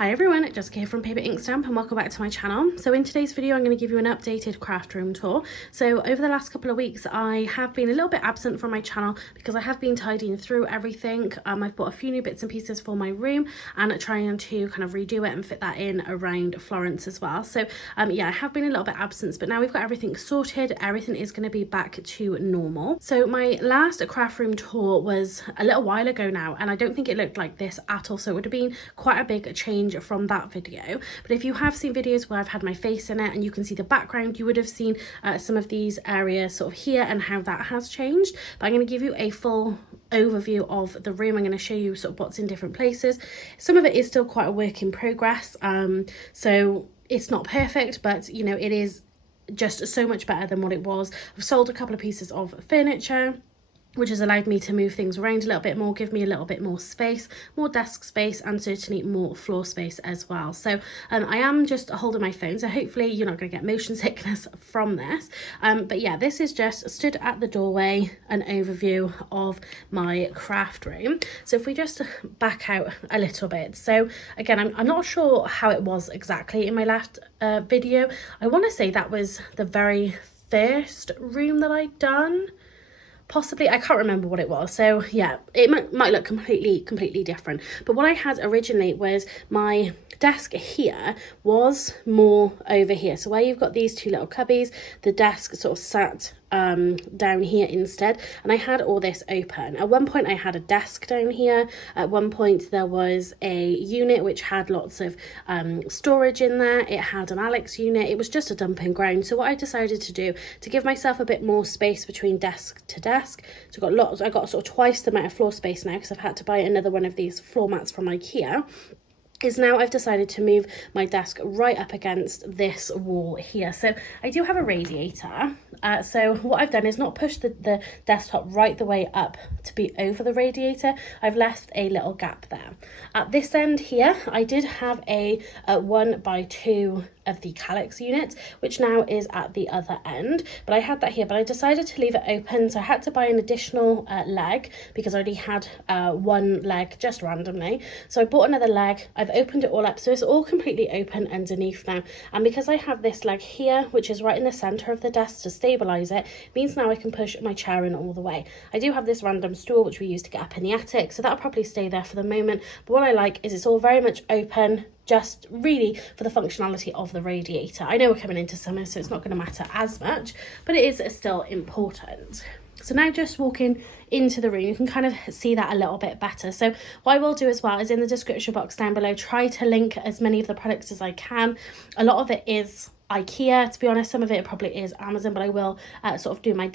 Hi everyone, Jessica here from Paper Ink Stamp and welcome back to my channel. So in today's video I'm going to give you an updated craft room tour. So over the last couple of weeks I have been a little bit absent from my channel because I have been tidying through everything. I've bought a few new bits and pieces for my room and trying to kind of redo it and fit that in around Florence as well. So yeah, I have been a little bit absent, but now we've got everything sorted. Everything is going to be back to normal. So my last craft room tour was a little while ago now, and I don't think it looked like this at all. So it would have been quite a big change from that video. But if you have seen videos where I've had my face in it and you can see the background, you would have seen some of these areas sort of here and how that has changed. But I'm going to give you a full overview of the room. I'm going to show you sort of what's in different places. Some of it is still quite a work in progress, so it's not perfect, but you know, it is just so much better than what it was. I've sold a couple of pieces of furniture, which has allowed me to move things around a little bit more, give me a little bit more space, more desk space, and certainly more floor space as well. So I am just holding my phone, so hopefully you're not going to get motion sickness from this. But yeah, this is just stood at the doorway, an overview of my craft room. So if we just back out a little bit. So again, I'm not sure how it was exactly in my last video. I want to say that was the very first room that I'd done. Possibly, I can't remember what it was. So yeah, it might look completely different. But what I had originally was my desk here was more over here. So where you've got these two little cubbies, the desk sort of sat down here instead, and I had all this open. At one point I had a desk down here. At one point there was a unit which had lots of storage in there. It had an Onyx unit. It was just a dumping ground. So what I decided to do to give myself a bit more space between desk to desk, so I got sort of twice the amount of floor space now because I've had to buy another one of these floor mats from IKEA, is now I've decided to move my desk right up against this wall here. So I do have a radiator. So what I've done is not push the desktop right the way up to be over the radiator. I've left a little gap there. At this end here, I did have a 1x2 of the Calyx unit, which now is at the other end, but I had that here, but I decided to leave it open, so I had to buy an additional leg because I already had one leg just randomly. So I bought another leg. I've opened it all up, so it's all completely open underneath now, and because I have this leg here which is right in the center of the desk to stabilize it, means now I can push my chair in all the way. I do have this random stool which we use to get up in the attic, so that'll probably stay there for the moment, but what I like is it's all very much open, just really for the functionality of the radiator. I know we're coming into summer, so it's not going to matter as much, but it is still important. So now just walking into the room, you can kind of see that a little bit better. So what I will do as well is in the description box down below, try to link as many of the products as I can. A lot of it is IKEA, to be honest. Some of it probably is Amazon, but I will sort of do my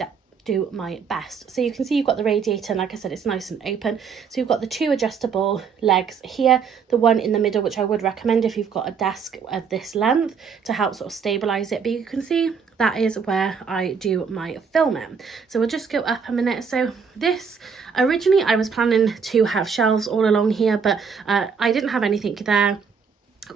best. So you can see you've got the radiator, and like I said, it's nice and open. So you've got the two adjustable legs here, the one in the middle, which I would recommend if you've got a desk of this length to help sort of stabilize it. But you can see that is where I do my filming. So we'll just go up a minute. So this, originally I was planning to have shelves all along here, but I didn't have anything there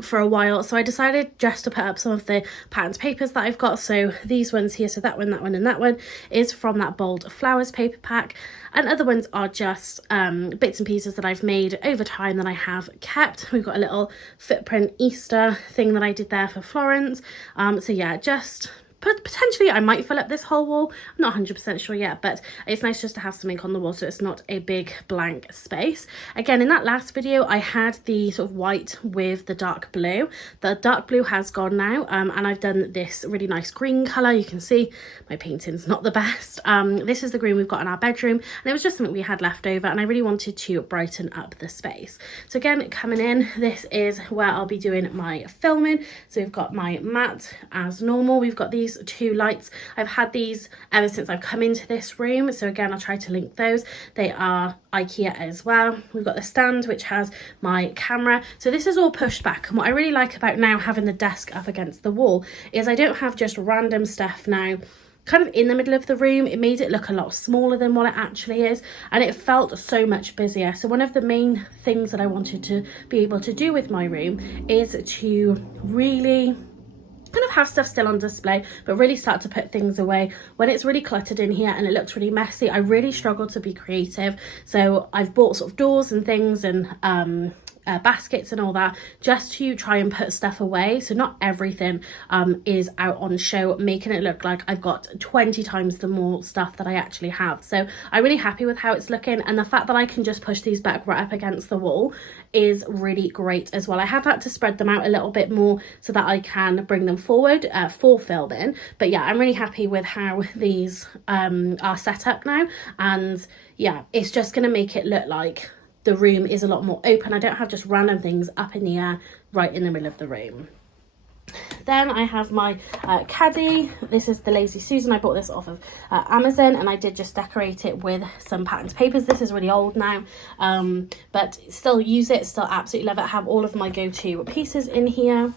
for a while, so I decided just to put up some of the patterned papers that I've got. So these ones here, so that one and that one is from that Bold Flowers paper pack, and other ones are just bits and pieces that I've made over time that I have kept. We've got a little footprint Easter thing that I did there for Florence. So yeah, just potentially I might fill up this whole wall. I'm not 100% sure yet, but it's nice just to have something on the wall so it's not a big blank space. Again, in that last video I had the sort of white with the dark blue. The dark blue has gone now, and I've done this really nice green colour. You can see my painting's not the best. This is the green we've got in our bedroom, and it was just something we had left over, and I really wanted to brighten up the space. So again, coming in, this is where I'll be doing my filming. So we've got my mat as normal. We've got these two lights. I've had these ever since I've come into this room, so again I'll try to link those. They are IKEA as well. We've got the stand which has my camera, so this is all pushed back, and what I really like about now having the desk up against the wall is I don't have just random stuff now kind of in the middle of the room. It made it look a lot smaller than what it actually is, and it felt so much busier. So one of the main things that I wanted to be able to do with my room is to really kind of have stuff still on display, but really start to put things away. When it's really cluttered in here and it looks really messy, I really struggle to be creative. So I've bought sort of doors and things and baskets and all that, just to try and put stuff away so not everything is out on show, making it look like I've got 20 times the more stuff that I actually have. So I'm really happy with how it's looking, and the fact that I can just push these back right up against the wall is really great as well. I have had to spread them out a little bit more so that I can bring them forward for filming, but yeah, I'm really happy with how these are set up now, and yeah, it's just going to make it look like the room is a lot more open. I don't have just random things up in the air right in the middle of the room. Then I have my caddy. This is the Lazy Susan. I bought this off of Amazon, and I did just decorate it with some patterned papers. This is really old now, but still use it, still absolutely love it. I have all of my go-to pieces in here.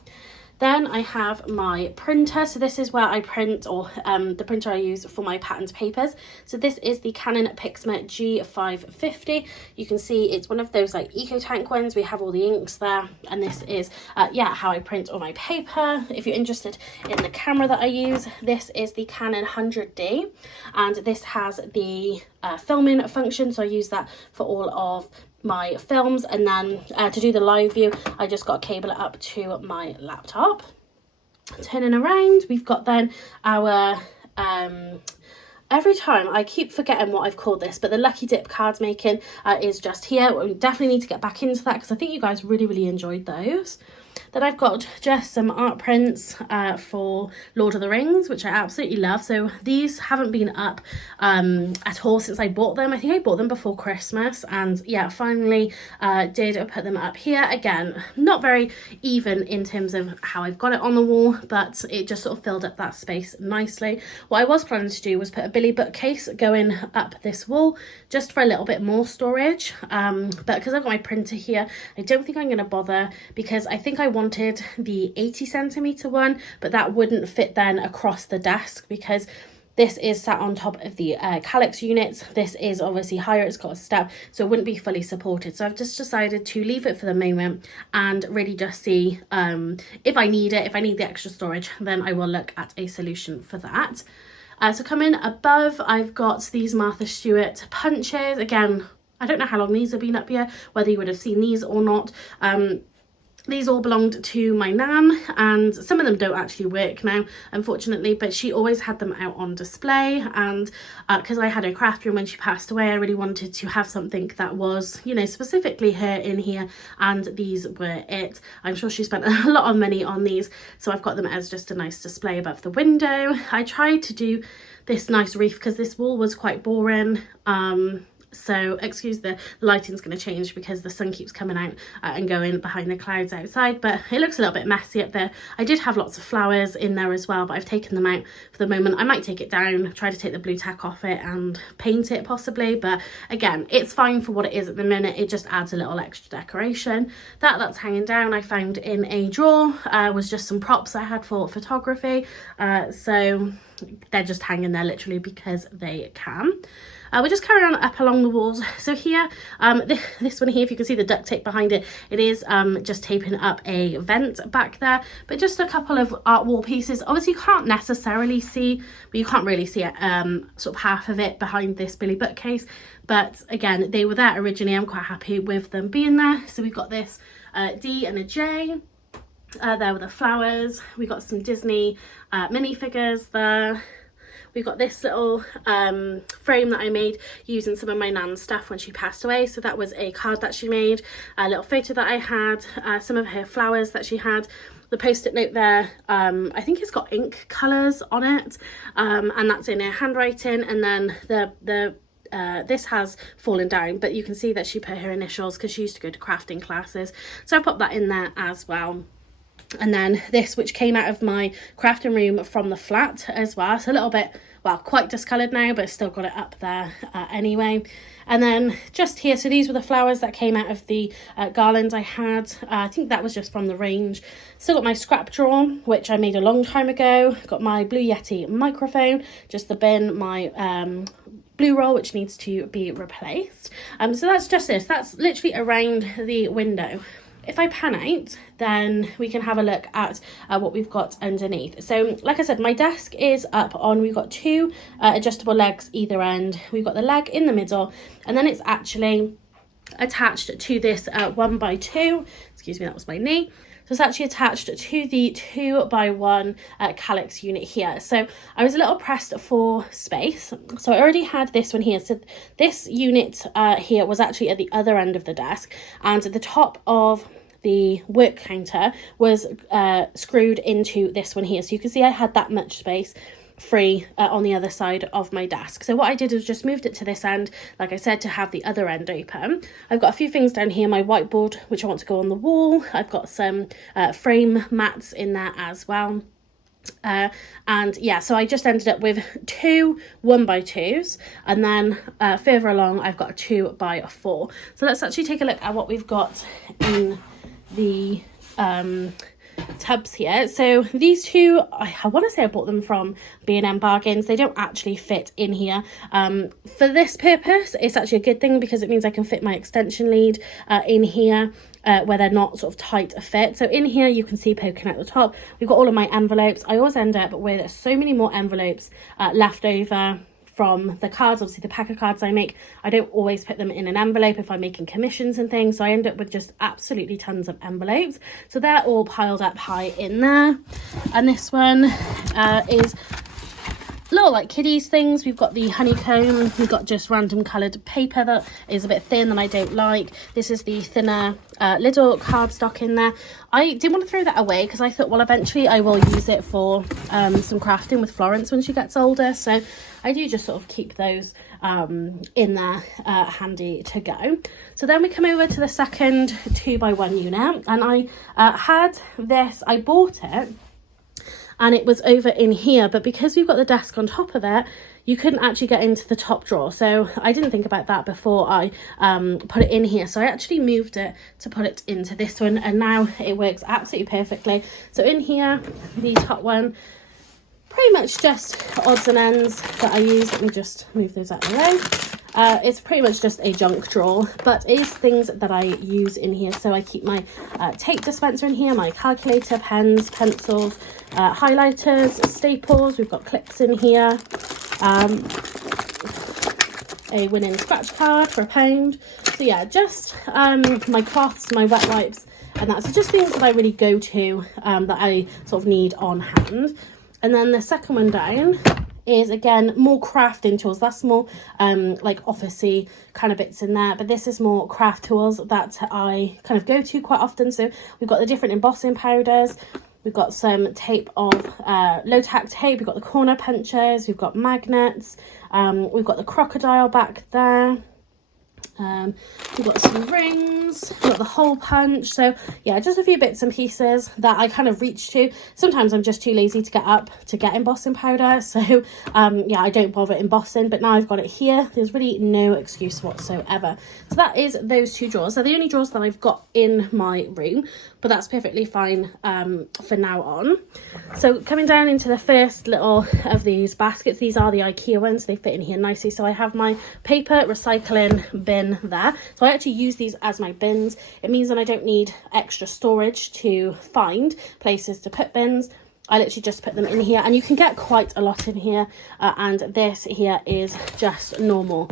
Then I have my printer. So this is where I print, or the printer I use for my patterned papers. So this is the Canon Pixma G550. You can see it's one of those like eco tank ones. We have all the inks there, and this is yeah, how I print all my paper. If you're interested in the camera that I use, this is the Canon 100D, and this has the filming function, so I use that for all of my films. And then to do the live view, I just got to cable it up to my laptop. Turning around, we've got then our every time I keep forgetting what I've called this, but the Lucky Dip cards making is just here. We definitely need to get back into that because I think you guys really enjoyed those. Then I've got just some art prints for Lord of the Rings, which I absolutely love. So these haven't been up at all since I bought them. I think I bought them before Christmas, and yeah, finally did put them up here. Again, not very even in terms of how I've got it on the wall, but it just sort of filled up that space nicely. What I was planning to do was put a Billy bookcase going up this wall just for a little bit more storage, but because I've got my printer here, I don't think I'm going to bother, because I think I wanted the 80cm one, but that wouldn't fit then across the desk because this is sat on top of the calyx units. This is obviously higher, it's got a step, so it wouldn't be fully supported. So I've just decided to leave it for the moment and really just see if I need it. If I need the extra storage, then I will look at a solution for that. So coming above, I've got these Martha Stewart punches. Again, I don't know how long these have been up here, whether you would have seen these or not. These all belonged to my nan, and some of them don't actually work now, unfortunately, but she always had them out on display. And because I had a craft room when she passed away, I really wanted to have something that was, you know, specifically her in here, and these were it. I'm sure she spent a lot of money on these, so I've got them as just a nice display above the window. I tried to do this nice reef because this wall was quite boring. So excuse the lighting's going to change because the sun keeps coming out and going behind the clouds outside, but it looks a little bit messy up there. I did have lots of flowers in there as well, but I've taken them out for the moment. I might take it down, try to take the blue tack off it and paint it possibly, but again, it's fine for what it is at the minute. It just adds a little extra decoration. That's hanging down, I found in a drawer, was just some props I had for photography, so they're just hanging there literally because they can. We'll just carry on up along the walls. So here, this one here, if you can see the duct tape behind it, it is just taping up a vent back there, but just a couple of art wall pieces. Obviously you can't necessarily see, but you can't really see it, sort of half of it behind this Billy bookcase, but again, they were there originally. I'm quite happy with them being there. So we've got this D and a J. There with the flowers. We got some Disney minifigures there. We've got this little frame that I made using some of my nan's stuff when she passed away. So that was a card that she made, a little photo that I had, some of her flowers that she had. The post-it note there, I think it's got ink colours on it, and that's in her handwriting. And then this has fallen down, but you can see that she put her initials because she used to go to crafting classes. So I popped that in there as well. And then this, which came out of my crafting room from the flat as well. So a little bit, well, quite discoloured now, but still got it up there anyway. And then just here, so these were the flowers that came out of the garland I had. I think that was just from the range. Still got my scrap drawer, which I made a long time ago. Got my Blue Yeti microphone, just the bin, my blue roll, which needs to be replaced. So that's just this. That's literally around the window. If I pan out, then we can have a look at what we've got underneath. So like I said, my desk is up on, we've got two adjustable legs either end. We've got the leg in the middle, and then it's actually attached to this 1x2. Excuse me, that was my knee. So it's actually attached to the 2x1 calyx unit here. So I was a little pressed for space. So I already had this one here. So this unit here was actually at the other end of the desk, and at the top of the work counter was screwed into this one here. So you can see I had that much space free on the other side of my desk. So what I did was just moved it to this end, like I said, to have the other end open. I've got a few things down here, my whiteboard, which I want to go on the wall. I've got some frame mats in there as well. And yeah, so I just ended up with 2 1x2s, and then further along I've got a 2x4. So let's actually take a look at what we've got in the tubs here. So these two, I want to say I bought them from B&M Bargains. They don't actually fit in here. For this purpose, it's actually a good thing because it means I can fit my extension lead in here where they're not sort of tight a fit. So in here you can see poking at the top, we've got all of my envelopes. I always end up with so many more envelopes left over from the cards. Obviously the pack of cards I make, I don't always put them in an envelope if I'm making commissions and things, so I end up with just absolutely tons of envelopes. So they're all piled up high in there. And this one is little like kiddies things. We've got the honeycomb, we've got just random coloured paper that is a bit thin and I don't like. This is the thinner little cardstock in there. I didn't want to throw that away because I thought, well, eventually I will use it for some crafting with Florence when she gets older, so I do just sort of keep those in there handy to go. So then we come over to the second 2x1 unit, and I had this, I bought it and it was over in here, but because we've got the desk on top of it, you couldn't actually get into the top drawer. So I didn't think about that before I put it in here. So I actually moved it to put it into this one, and now it works absolutely perfectly. So in here, the top one, pretty much just odds and ends that I use. Let me just move those out of the way. It's pretty much just a junk drawer, but it is things that I use in here. So I keep my tape dispenser in here, my calculator, pens, pencils, highlighters, staples. We've got clips in here, a winning scratch card for £1. So yeah, just my cloths, my wet wipes, and that's just things that I really go to that I sort of need on hand. And then the second one down is, again, more crafting tools. That's more like officey kind of bits in there, but this is more craft tools that I kind of go to quite often. So we've got the different embossing powders, we've got some tape of low tack tape, we've got the corner punchers, we've got magnets, we've got the crocodile back there. We've got some rings, we've got the hole punch. So yeah, just a few bits and pieces that I kind of reach to. Sometimes I'm just too lazy to get up to get embossing powder, so yeah, I don't bother embossing, but now I've got it here, there's really no excuse whatsoever. So that is those two drawers. They're the only drawers that I've got in my room, but that's perfectly fine for now on. So coming down into the first little of these baskets, these are the IKEA ones, they fit in here nicely. So I have my paper recycling bin there, so I actually use these as my bins. It means that I don't need extra storage to find places to put bins. I literally just put them in here, and you can get quite a lot in here, and this here is just normal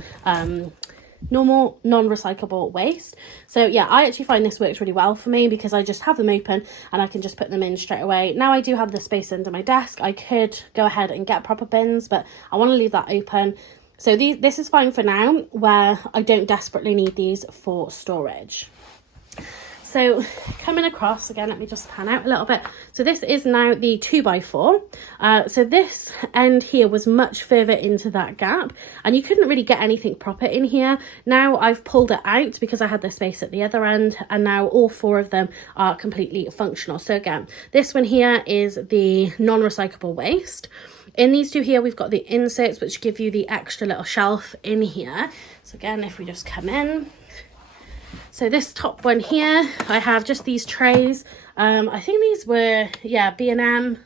non-recyclable waste. So yeah, I actually find this works really well for me because I just have them open and I can just put them in straight away. Now I do have the space under my desk, I could go ahead and get proper bins, but I want to leave that open. So this is fine for now, where I don't desperately need these for storage. So coming across, again, let me just pan out a little bit. So this is now the 2x4. So this end here was much further into that gap, and you couldn't really get anything proper in here. Now I've pulled it out because I had the space at the other end, and now all four of them are completely functional. So again, this one here is the non-recyclable waste. In these two here, we've got the inserts, which give you the extra little shelf in here. So again, if we just come in, so this top one here, I have just these trays. I think these were, yeah, B&M.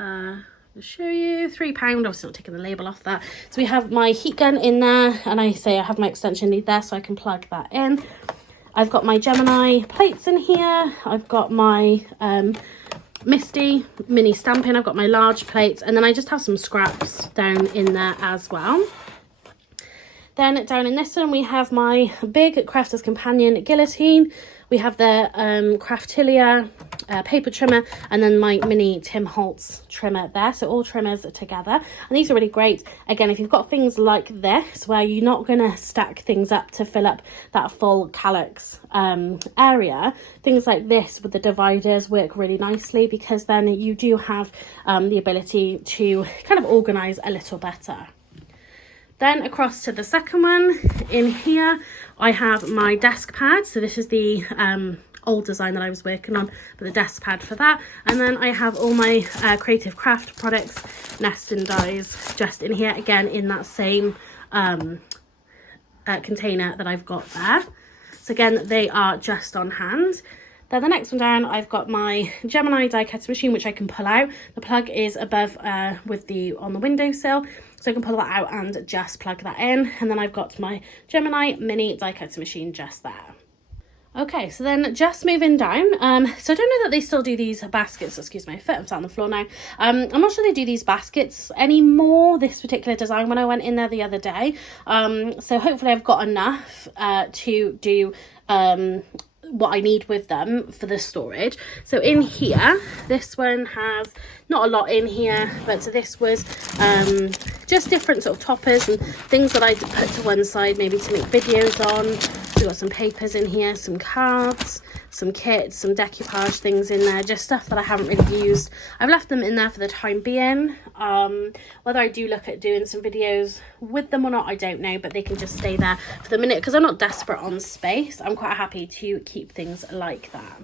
I'll show you, £3. Obviously not taking the label off that. So we have my heat gun in there, and I have my extension lead there, so I can plug that in. I've got my Gemini plates in here. I've got my Misty mini stamping. I've got my large plates, and then I just have some scraps down in there as well. Then down in this one we have my big Crafter's Companion guillotine. We have the Craftilia paper trimmer, and then my mini Tim Holtz trimmer there. So all trimmers together, and these are really great. Again, if you've got things like this where you're not going to stack things up to fill up that full calyx area, things like this with the dividers work really nicely, because then you do have the ability to kind of organize a little better. Then across to the second one, in here I have my desk pad. So this is the old design that I was working on, but the desk pad for that. And then I have all my creative craft products, nest and dies, just in here, again in that same container that I've got there. So again, they are just on hand. Then the next one down, I've got my Gemini die cutting machine, which I can pull out. The plug is above on the windowsill, so I can pull that out and just plug that in. And then I've got my Gemini mini die cutting machine just there. Okay, so then just moving down, so I don't know that they still do these baskets. Excuse my foot, I'm sat on the floor now. I'm not sure they do these baskets anymore, this particular design, when I went in there the other day. So hopefully I've got enough to do what I need with them for the storage. So in here, this one has not a lot in here, but so this was just different sort of toppers and things that I put to one side maybe to make videos on. We've got some papers in here, some cards, some kits, some decoupage things in there, just stuff that I haven't really used. I've left them in there for the time being. Whether I do look at doing some videos with them or not, I don't know, but they can just stay there for the minute because I'm not desperate on space. I'm quite happy to keep things like that.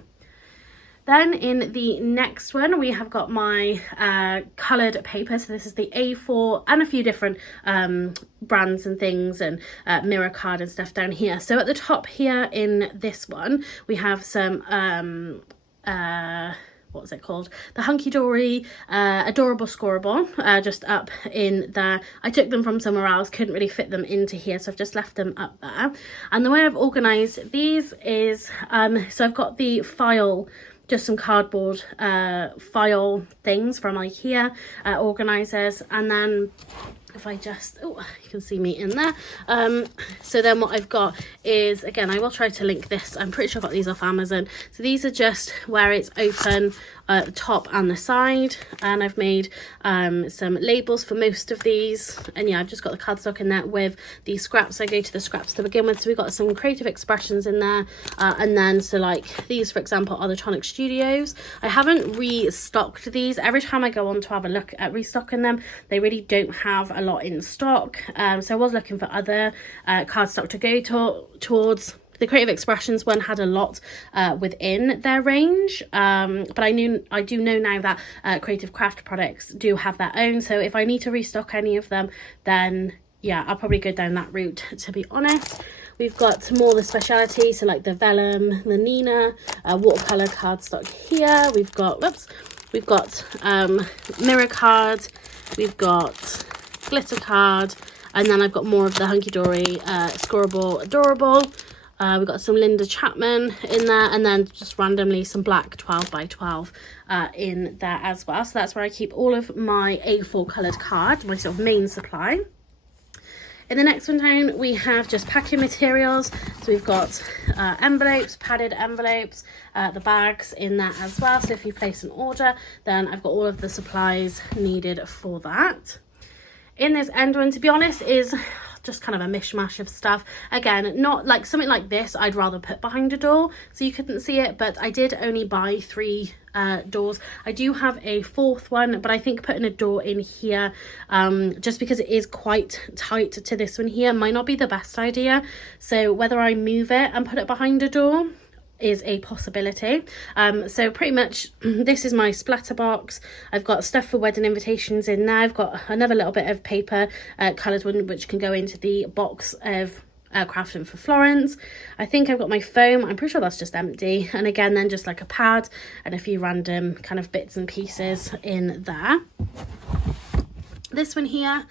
Then in the next one, we have got my coloured paper. So this is the A4 and a few different brands and things, and mirror card and stuff down here. So at the top here in this one, we have some, what's it called? The Hunky Dory Adorable Scoreable, just up in there. I took them from somewhere else, couldn't really fit them into here, so I've just left them up there. And the way I've organised these is, so I've got the file, just some cardboard file things from IKEA, organisers, and then if I just, oh, you can see me in there. So then what I've got is, again, I will try to link this. I'm pretty sure I got these off Amazon. So these are just where it's open at the top and the side, and I've made some labels for most of these. And yeah, I've just got the cardstock in there with the scraps. I go to the scraps to begin with. So we've got some creative expressions in there, and then so like these, for example, are the Tonic Studios. I haven't restocked these. Every time I go on to have a look at restocking them, they really don't have a lot in stock. So I was looking for other cardstock to go towards. The Creative Expressions one had a lot within their range, but I do know now that Creative Craft products do have their own. So if I need to restock any of them, then yeah, I'll probably go down that route, to be honest. We've got more of the speciality, so like the Vellum, the Nina, watercolour cardstock here. We've got mirror card, we've got glitter card, and then I've got more of the Hunky Dory Scoreable Adorable. We've got some Linda Chapman in there, and then just randomly some black 12 by 12 in there as well. So that's where I keep all of my A4 coloured cards, my sort of main supply. In the next one down, we have just packing materials. So we've got envelopes, padded envelopes, the bags in there as well. So if you place an order, then I've got all of the supplies needed for that. In this end one, to be honest, is just kind of a mishmash of stuff. Again, not like something like this I'd rather put behind a door so you couldn't see it, but I did only buy 3 doors. I do have a 4th one, but I think putting a door in here, just because it is quite tight to this one here, might not be the best idea. So whether I move it and put it behind a door is a possibility. So pretty much this is my splatter box. I've got stuff for wedding invitations in there. I've got another little bit of paper, coloured one, which can go into the box of Craftroom for Florence. I think I've got my foam. I'm pretty sure that's just empty. And again, then just like a pad and a few random kind of bits and pieces in there. This one here,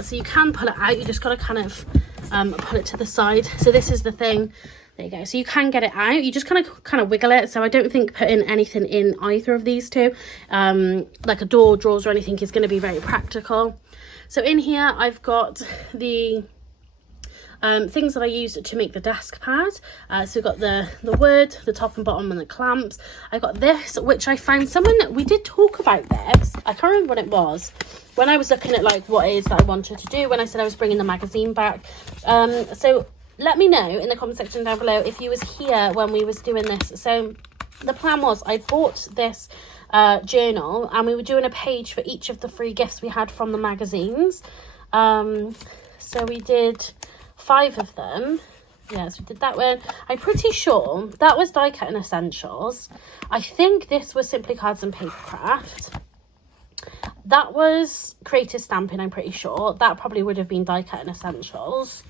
so you can pull it out. You just got to kind of pull it to the side. So this is the thing. There you go. So you can get it out. You just kind of wiggle it. So I don't think putting anything in either of these two, like a door, drawers or anything, is going to be very practical. So in here I've got the things that I used to make the desk pad. So we've got the wood, the top and bottom, and the clamps. I got this, which I found we did talk about this. I can't remember what it was. When I was looking at like what it is that I wanted to do, when I said I was bringing the magazine back. So let me know in the comment section down below if you was here when we was doing this. So the plan was I bought this journal, and we were doing a page for each of the free gifts we had from the magazines. So we did 5 of them. Yes, we did that one. I'm pretty sure that was die cutting essentials. I think this was simply cards and paper craft. That was creative stamping, I'm pretty sure. That probably would have been die cutting essentials.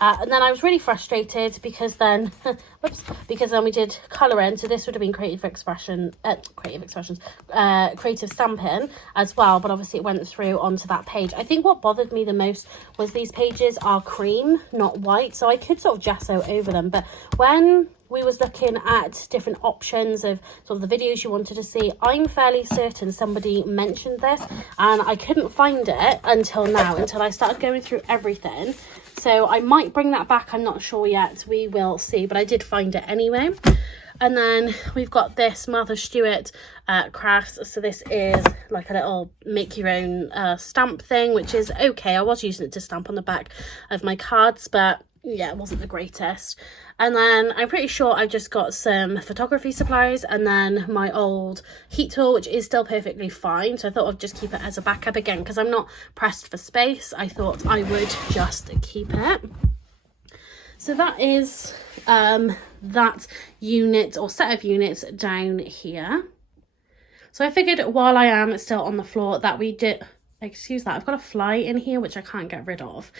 And then I was really frustrated because then, because then we did colouring. So this would have been creative stamping as well. But obviously it went through onto that page. I think what bothered me the most was these pages are cream, not white. So I could sort of gesso over them. But when we was looking at different options of sort of the videos you wanted to see, I'm fairly certain somebody mentioned this, and I couldn't find it until now, until I started going through everything. So I might bring that back, I'm not sure yet, we will see, but I did find it anyway. And then we've got this Martha Stewart crafts. So this is like a little make your own stamp thing, which is okay. I was using it to stamp on the back of my cards, but yeah, it wasn't the greatest. And then I'm pretty sure I've just got some photography supplies, and then my old heat tool, which is still perfectly fine. So I thought I'd just keep it as a backup again, because I'm not pressed for space. I thought I would just keep it. So that is that unit or set of units down here. So I figured while I am still on the floor that we did... Excuse that, I've got a fly in here which I can't get rid of.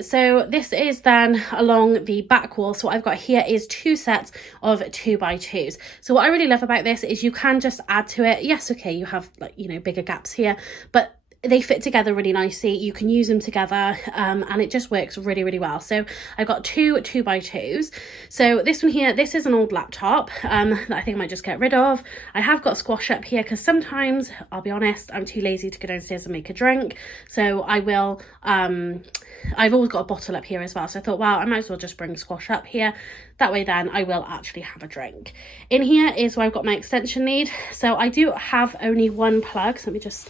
So this is then along the back wall. So what I've got here is 2 sets of 2x2s. So what I really love about this is you can just add to it. Yes, okay, you have, like, you know, bigger gaps here, but they fit together really nicely. You can use them together, and it just works really, really well. So I've got 2 2x2s. So this one here, this is an old laptop that I think I might just get rid of. I have got squash up here because sometimes, I'll be honest, I'm too lazy to go downstairs and make a drink. So I will, I've always got a bottle up here as well. So I thought, well, I might as well just bring squash up here. That way then I will actually have a drink. In here is where I've got my extension lead. So I do have only 1 plug. So let me just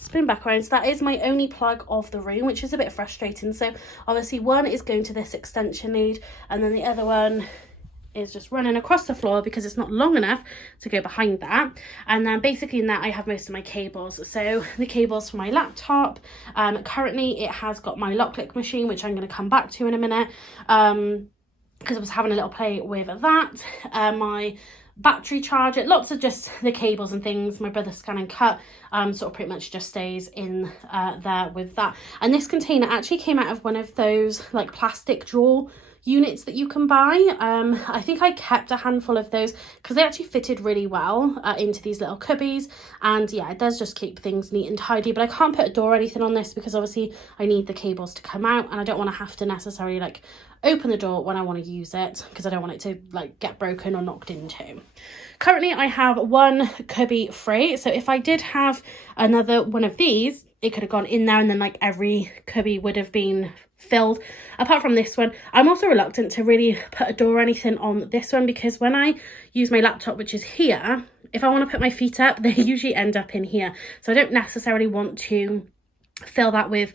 spin back around. So that is my only plug of the room, which is a bit frustrating. So obviously one is going to this extension lead, and then the other one is just running across the floor because it's not long enough to go behind that. And then basically in that I have most of my cables. So the cables for my laptop, currently it has got my lock click machine, which I'm going to come back to in a minute, because I was having a little play with that. My battery charger, lots of just the cables and things. My brother's Scan and Cut sort of pretty much just stays in there with that. And this container actually came out of one of those like plastic drawer units that you can buy. I think I kept a handful of those because they actually fitted really well into these little cubbies, and yeah, it does just keep things neat and tidy. But I can't put a door or anything on this because obviously I need the cables to come out, and I don't want to have to necessarily like open the door when I want to use it, because I don't want it to like get broken or knocked into. Currently I have 1 cubby free, so if I did have another one of these, it could have gone in there and then like every cubby would have been filled. Apart from this one, I'm also reluctant to really put a door or anything on this one, because when I use my laptop, which is here, if I want to put my feet up, they usually end up in here. So I don't necessarily want to fill that with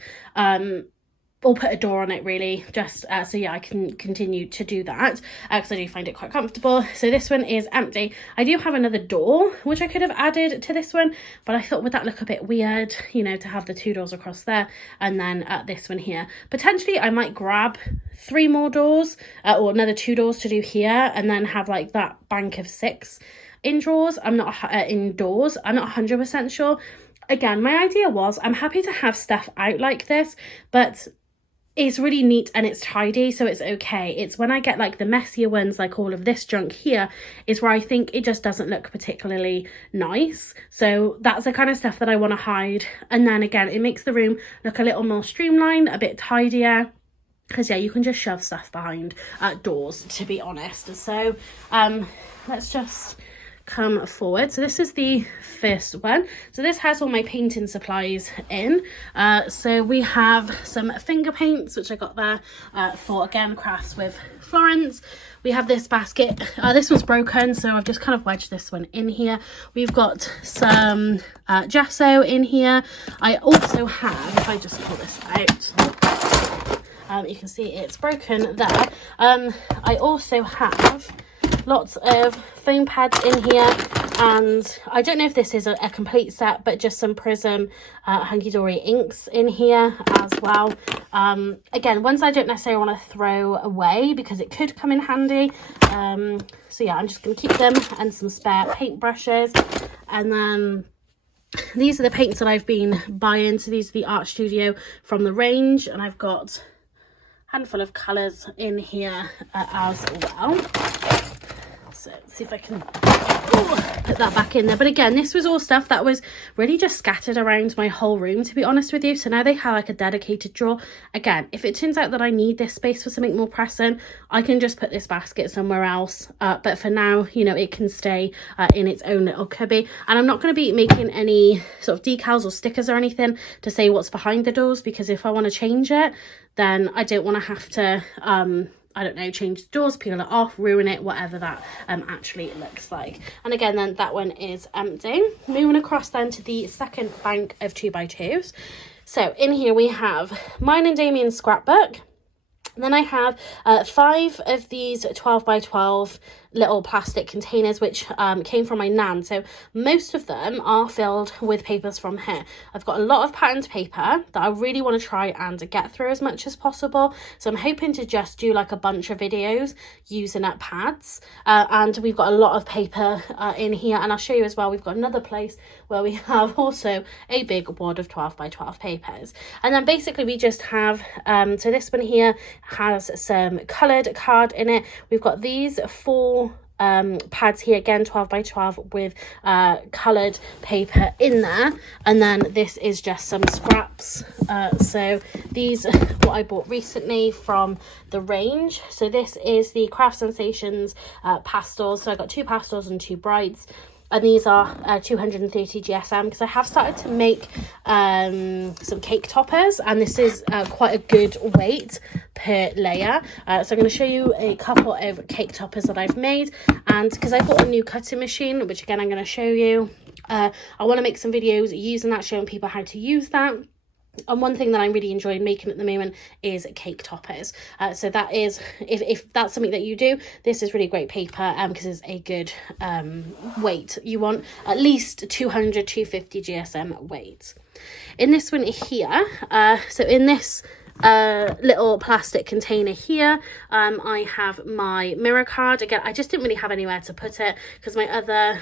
or put a door on it, really, just so yeah, I can continue to do that because I do find it quite comfortable. So this one is empty. I do have another door which I could have added to this one, but I thought would that look a bit weird, you know, to have the 2 doors across there and then this one here. Potentially I might grab 3 more doors or another 2 doors to do here, and then have like that bank of 6 in drawers. I'm not indoors, I'm not 100% sure. Again, my idea was I'm happy to have stuff out like this, but it's really neat and it's tidy, so it's okay. It's when I get like the messier ones, like all of this junk here, is where I think it just doesn't look particularly nice. So that's the kind of stuff that I want to hide. And then again, it makes the room look a little more streamlined, a bit tidier, because yeah, you can just shove stuff behind doors, to be honest. So let's just come forward. So this is the first one. So this has all my painting supplies in. So we have some finger paints, which I got there for, again, crafts with Florence. We have this basket. This one's broken, so I've just kind of wedged this one in here. We've got some gesso in here. I also have, if I just pull this out, you can see it's broken there. I also have lots of foam pads in here, and I don't know if this is a complete set, but just some Prism hunky-dory inks in here as well. Again, ones I don't necessarily want to throw away because it could come in handy. So yeah, I'm just going to keep them, and some spare paint brushes. And then these are the paints that I've been buying. So these are the Art Studio from the range, and I've got a handful of colours in here as well. So let's see if I can put that back in there. But again, this was all stuff that was really just scattered around my whole room, to be honest with you. So now they have like a dedicated drawer. Again, if it turns out that I need this space for something more pressing, I can just put this basket somewhere else. But for now, you know, it can stay in its own little cubby. And I'm not going to be making any sort of decals or stickers or anything to say what's behind the doors, because if I want to change it, then I don't want to have to I don't know, change the doors, peel it off, ruin it, whatever that actually looks like. And again, then that one is empty. Moving across then to the second bank of 2x2s. So in here we have mine and Damien's scrapbook. And then I have 5 of these 12x12 little plastic containers, which came from my nan. So most of them are filled with papers from her. I've got a lot of patterned paper that I really want to try and get through as much as possible. So I'm hoping to just do like a bunch of videos using up pads. And we've got a lot of paper in here. And I'll show you as well, we've got another place where we have also a big wad of 12x12 papers. And then basically we just have, so this one here has some coloured card in it. We've got these 4 pads here, again 12x12 with coloured paper in there, and then this is just some scraps. So these are what I bought recently from the range. So this is the Craft Sensations pastels. So I got 2 pastels and 2 brights. And these are 230 GSM, because I have started to make some cake toppers, and this is quite a good weight per layer. So I'm going to show you a couple of cake toppers that I've made, and because I bought a new cutting machine, which again I'm going to show you, I want to make some videos using that, showing people how to use that. And one thing that I'm really enjoying making at the moment is cake toppers. So that is, if that's something that you do, this is really great paper, because it's a good weight. You want at least 200, 250 GSM weight. In this one here, so in this little plastic container here, I have my mirror card. Again, I just didn't really have anywhere to put it, because my other,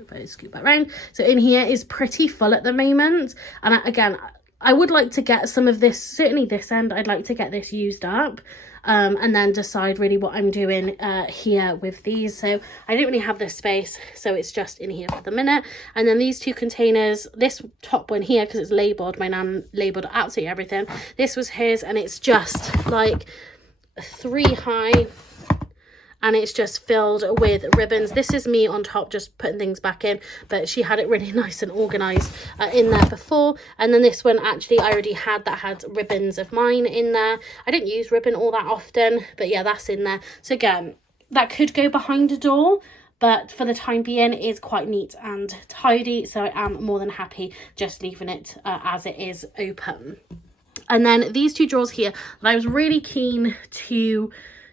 if I scoop that around, so in here is pretty full at the moment. And again, I would like to get some of this, certainly this end, I'd like to get this used up, and then decide really what I'm doing here with these. So I don't really have this space, so it's just in here for the minute. And then these 2 containers, this top one here, because it's labelled, my nan labelled absolutely everything. This was hers, and it's just like 3 high, and it's just filled with ribbons. This is me on top just putting things back in, but she had it really nice and organised in there before. And then this one, actually I already had, that had ribbons of mine in there. I don't use ribbon all that often, but yeah, that's in there. So again, that could go behind a door, but for the time being it is quite neat and tidy, so I am more than happy just leaving it as it is open. And then these 2 drawers here that I was really keen to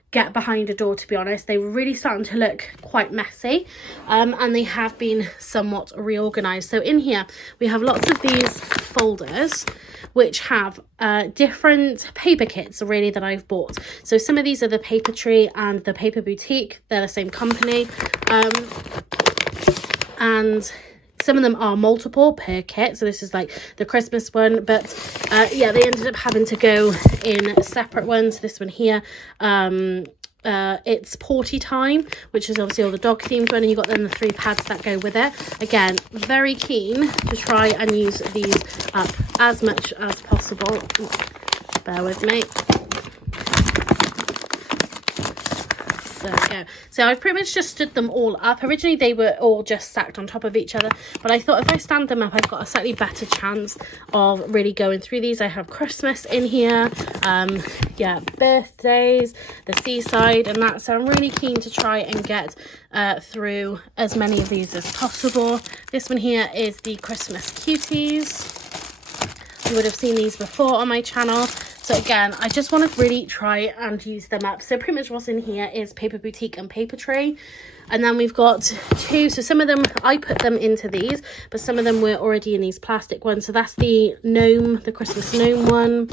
get behind a door, to be honest. They were really starting to look quite messy, and they have been somewhat reorganized. So in here we have lots of these folders which have different paper kits really that I've bought. So some of these are the Paper Tree and the Paper Boutique, they're the same company, and some of them are multiple per kit, so this is like the Christmas one, but yeah, they ended up having to go in separate ones. This one here, it's Porty Time, which is obviously all the dog themed one, and you've got then the 3 pads that go with it. Again, very keen to try and use these up as much as possible. Bear with me. There we go. So I've pretty much just stood them all up. Originally they were all just stacked on top of each other, but I thought if I stand them up, I've got a slightly better chance of really going through these. I have Christmas in here, yeah, birthdays, the seaside and that. So I'm really keen to try and get through as many of these as possible. This one here is the Christmas cuties. You would have seen these before on my channel. So again, I just want to really try and use them up. So pretty much what's in here is Paper Boutique and Paper Tray. And then we've got two. So some of them, I put them into these, but some of them were already in these plastic ones. So that's the gnome, the Christmas gnome one.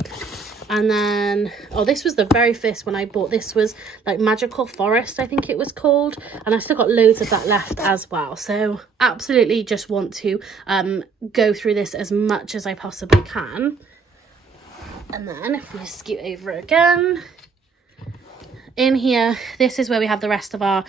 And then, oh, this was the very first one I bought. This was like Magical Forest, I think it was called. And I still got loads of that left as well. So absolutely just want to go through this as much as I possibly can. And then if we scoot over again, in here, this is where we have the rest of our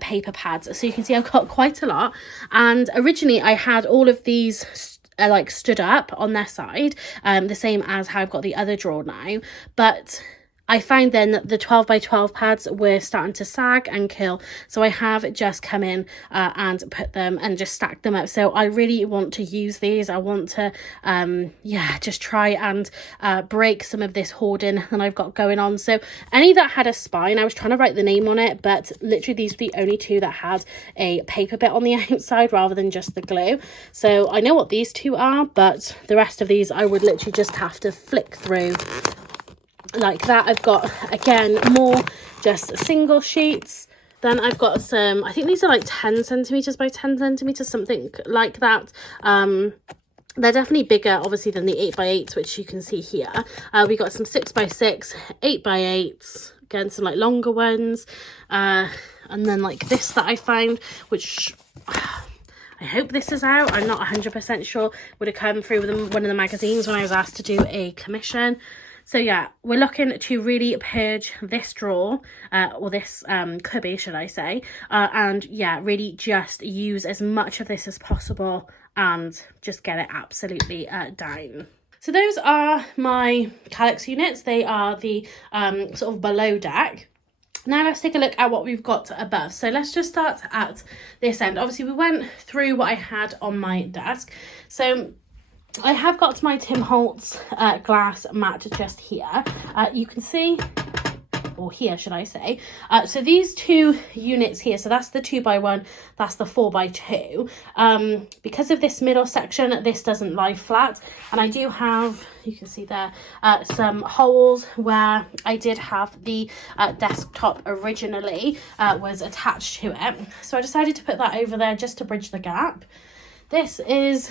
paper pads. So you can see I've got quite a lot. And originally I had all of these like stood up on their side, the same as how I've got the other drawer now. But I found then that the 12 by 12 pads were starting to sag and curl. So I have just come in and put them and just stacked them up. So I really want to use these. I want to, yeah, just try and break some of this hoarding that I've got going on. So any that had a spine, I was trying to write the name on it, but literally these were the only two that had a paper bit on the outside rather than just the glue. So I know what these two are, but the rest of these I would literally just have to flick through like that. I've got, again, more just single sheets. Then I've got some, I think these are like 10 centimeters by 10 centimeters, something like that. They're definitely bigger, obviously, than the 8x8s, which you can see here. We got some 6x6, 8x8s, again, some like longer ones. And then like this that I found, which I hope this is out. I'm not 100% sure. Would have come through with one of the magazines when I was asked to do a commission. So yeah, we're looking to really purge this drawer, or this cubby, should I say, and yeah, really just use as much of this as possible and just get it absolutely down. So those are my Calyx units. They are the sort of below deck. Now let's take a look at what we've got above. So let's just start at this end. Obviously we went through what I had on my desk. So I have got my Tim Holtz glass mat just here. You can see, or here should I say, so these two units here, so that's the 2x1, that's the 4x2. Because of this middle section, this doesn't lie flat, and I do have, you can see there, some holes where I did have the desktop originally was attached to it. So I decided to put that over there just to bridge the gap. This is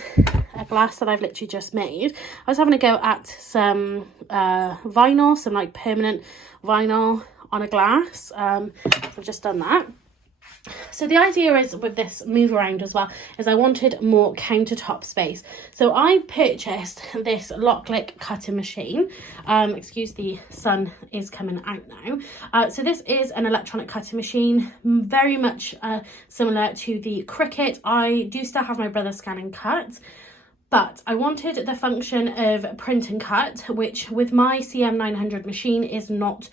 a glass that I've literally just made. I was having a go at some vinyl, some like permanent vinyl on a glass. So I've just done that. So the idea is with this move around as well is I wanted more countertop space. So I purchased this lock-lick cutting machine. Excuse, the sun is coming out now. So this is an electronic cutting machine, very much similar to the Cricut. I do still have my brother Scan and Cut, but I wanted the function of print and cut, which with my CM900 machine is not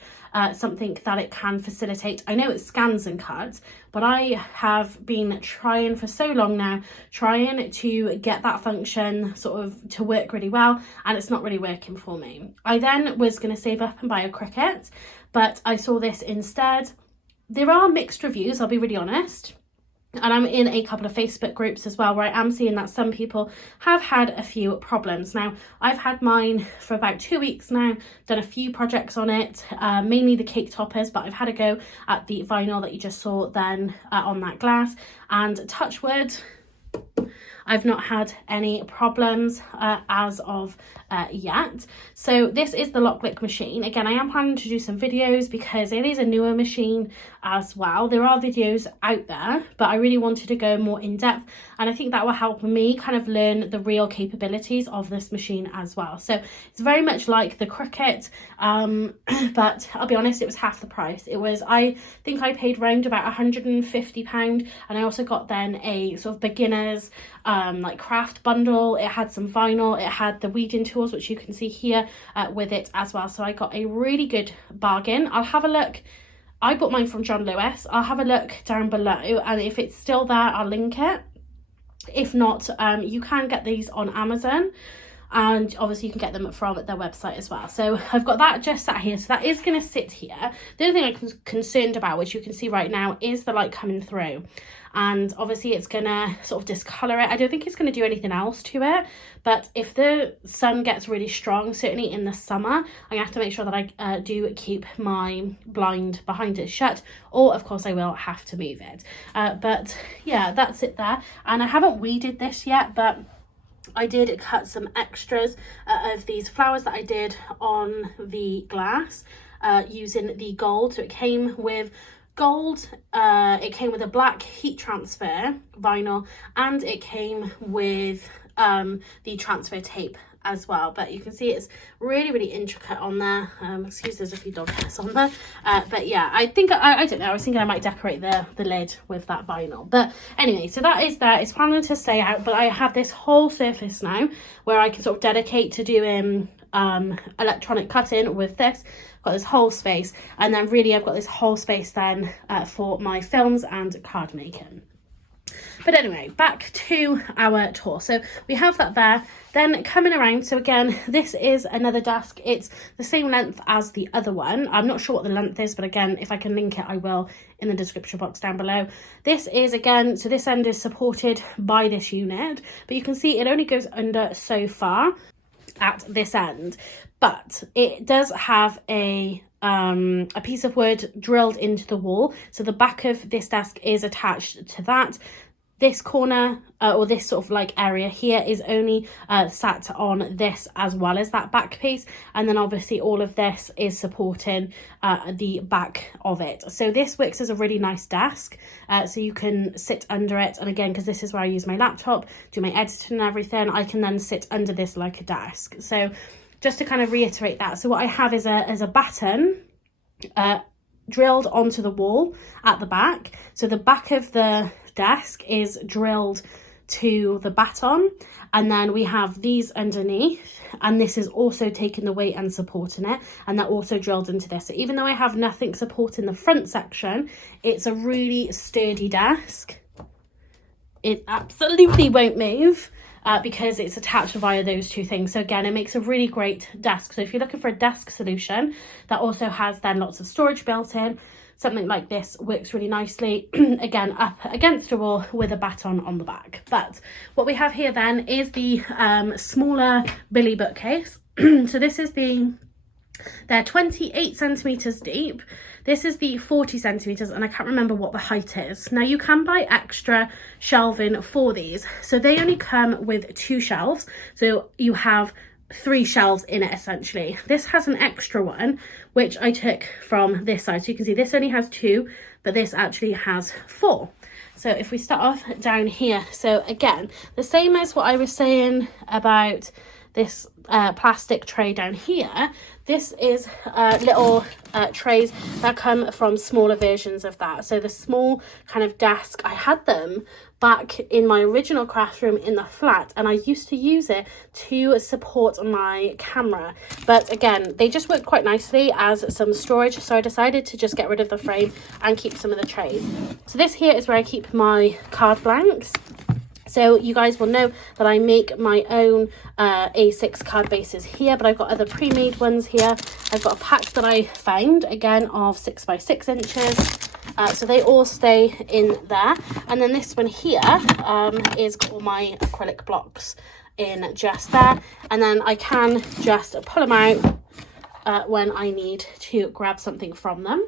something that it can facilitate. I know it scans and cuts, but I have been trying for so long now, trying to get that function sort of to work really well, and it's not really working for me. I then was going to save up and buy a Cricut, but I saw this instead. There are mixed reviews, I'll be really honest. And I'm in a couple of Facebook groups as well where I am seeing that some people have had a few problems. Now, I've had mine for about 2 weeks now, done a few projects on it, mainly the cake toppers, but I've had a go at the vinyl that you just saw then on that glass. And touch wood, I've not had any problems as of yet. So this is the lock-lick machine. Again, I am planning to do some videos because it is a newer machine as well. There are videos out there, but I really wanted to go more in depth, and I think that will help me kind of learn the real capabilities of this machine as well. So it's very much like the Cricut, but I'll be honest, it was half the price. It was, I think I paid around about £150, and I also got then a sort of beginners like craft bundle. It had some vinyl, it had the weeding tools, which you can see here with it as well. So I got a really good bargain. I'll have a look I bought mine from John Lewis. I'll have a look down below, and if it's still there, I'll link it. If not, you can get these on Amazon, and obviously you can get them from their website as well. So I've got that just sat here, so that is going to sit here. The only thing I'm concerned about, which you can see right now, is the light coming through, and obviously it's gonna sort of discolor it. I don't think it's going to do anything else to it, but if the sun gets really strong, certainly in the summer, I have to make sure that I do keep my blind behind it shut, or of course I will have to move it. But yeah, that's it there. And I haven't weeded this yet, but I did cut some extras of these flowers that I did on the glass using the gold. So it came with gold, it came with a black heat transfer vinyl, and it came with the transfer tape as well. But you can see it's really intricate on there. Excuse, there's a few dog hairs on there, but yeah, I think I don't know, I was thinking I might decorate the lid with that vinyl. But anyway, so that is there. It's planning to stay out, but I have this whole surface now where I can sort of dedicate to doing electronic cutting with this. Got this whole space, and then really I've got this whole space then for my films and card making. But anyway, back to our tour. So we have that there. Then coming around, so again, this is another desk. It's the same length as the other one. I'm not sure what the length is, but again, if I can link it, I will in the description box down below. This is, again, so this end is supported by this unit, but you can see it only goes under so far at this end, but it does have a piece of wood drilled into the wall. So the back of this desk is attached to that. This corner or this sort of like area here is only sat on this as well as that back piece, and then obviously all of this is supporting the back of it. So this works as a really nice desk, so you can sit under it, and again, because this is where I use my laptop, do my editing and everything, I can then sit under this like a desk. So just to kind of reiterate that, so what I have is a batten drilled onto the wall at the back. So the back of the desk is drilled to the baton, and then we have these underneath, and this is also taking the weight and supporting it, and that also drilled into this. So even though I have nothing supporting the front section, it's a really sturdy desk. It absolutely won't move because it's attached via those two things. So again, it makes a really great desk. So if you're looking for a desk solution that also has then lots of storage built in, something like this works really nicely. Again, up against a wall with a baton on the back. But what we have here then is the smaller Billy bookcase. So this is they're 28 centimeters deep. This is the 40 centimeters, and I can't remember what the height is. Now you can buy extra shelving for these. So they only come with 2 shelves. So you have 3 shelves in it essentially. This has an extra one which I took from this side, so you can see this only has 2, but this actually has 4. So if we start off down here, so again, the same as what I was saying about this plastic tray down here, this is little trays that come from smaller versions of that. So the small kind of desk, I had them back in my original craft room in the flat, and I used to use it to support my camera, but again, they just worked quite nicely as some storage, so I decided to just get rid of the frame and keep some of the trays. So this here is where I keep my card blanks. So you guys will know that I make my own A6 card bases here, but I've got other pre-made ones here. I've got a pack that I found, again, of 6 by 6 inches. So they all stay in there. And then this one here is got all my acrylic blocks in just there. And then I can just pull them out when I need to grab something from them.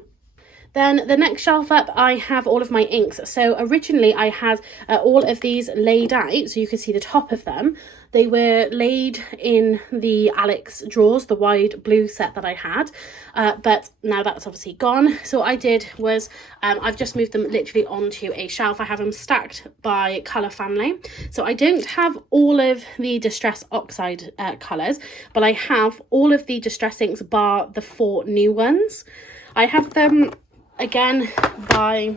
Then the next shelf up, I have all of my inks. So originally I had all of these laid out, so you can see the top of them. They were laid in the Alex drawers, the wide blue set that I had, but now that's obviously gone. So what I did was I've just moved them literally onto a shelf. I have them stacked by colour family. So I don't have all of the Distress Oxide colours, but I have all of the Distress inks bar the 4 new ones. I have them again by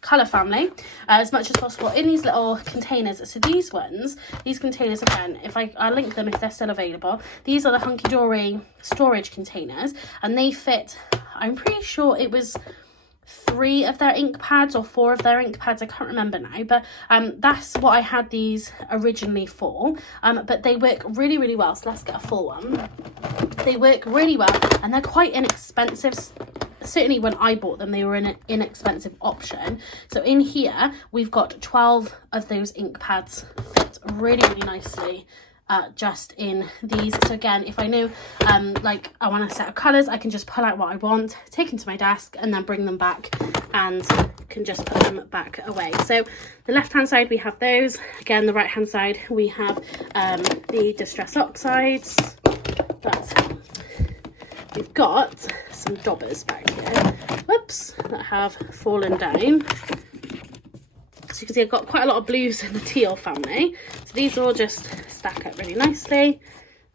colour family as much as possible in these little containers. So these containers, again, if I'll link them if they're still available. These are the Hunky Dory storage containers, and they fit, I'm pretty sure it was 3 of their ink pads or 4 of their ink pads, I can't remember now, but that's what I had these originally for. But they work really, really well. So let's get a full one. They work really well, and they're quite inexpensive. Certainly when I bought them, they were an inexpensive option. So in here we've got 12 of those ink pads, fit really, really nicely just in these. So again, if I know like I want a set of colours, I can just pull out what I want, take them to my desk, and then bring them back and can just put them back away. So the left hand side we have those. Again, the right hand side we have the Distress Oxides. We've got some daubers back here, whoops, that have fallen down. So you can see I've got quite a lot of blues in the teal family. So these all just stack up really nicely.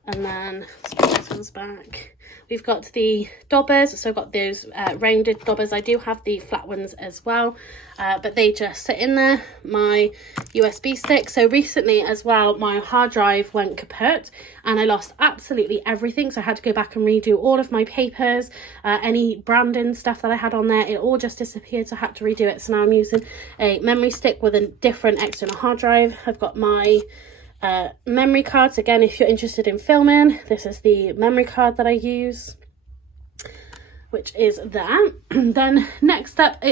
And then let's put these ones back. We've got the daubers, so I've got those rounded daubers. I do have the flat ones as well, but they just sit in there. My USB stick. So recently as well, my hard drive went kaput and I lost absolutely everything. So I had to go back and redo all of my papers, any branding stuff that I had on there. It all just disappeared, so I had to redo it. So now I'm using a memory stick with a different external hard drive. I've got my memory cards. Again, if you're interested in filming, this is the memory card that I use, which is that. Then next up,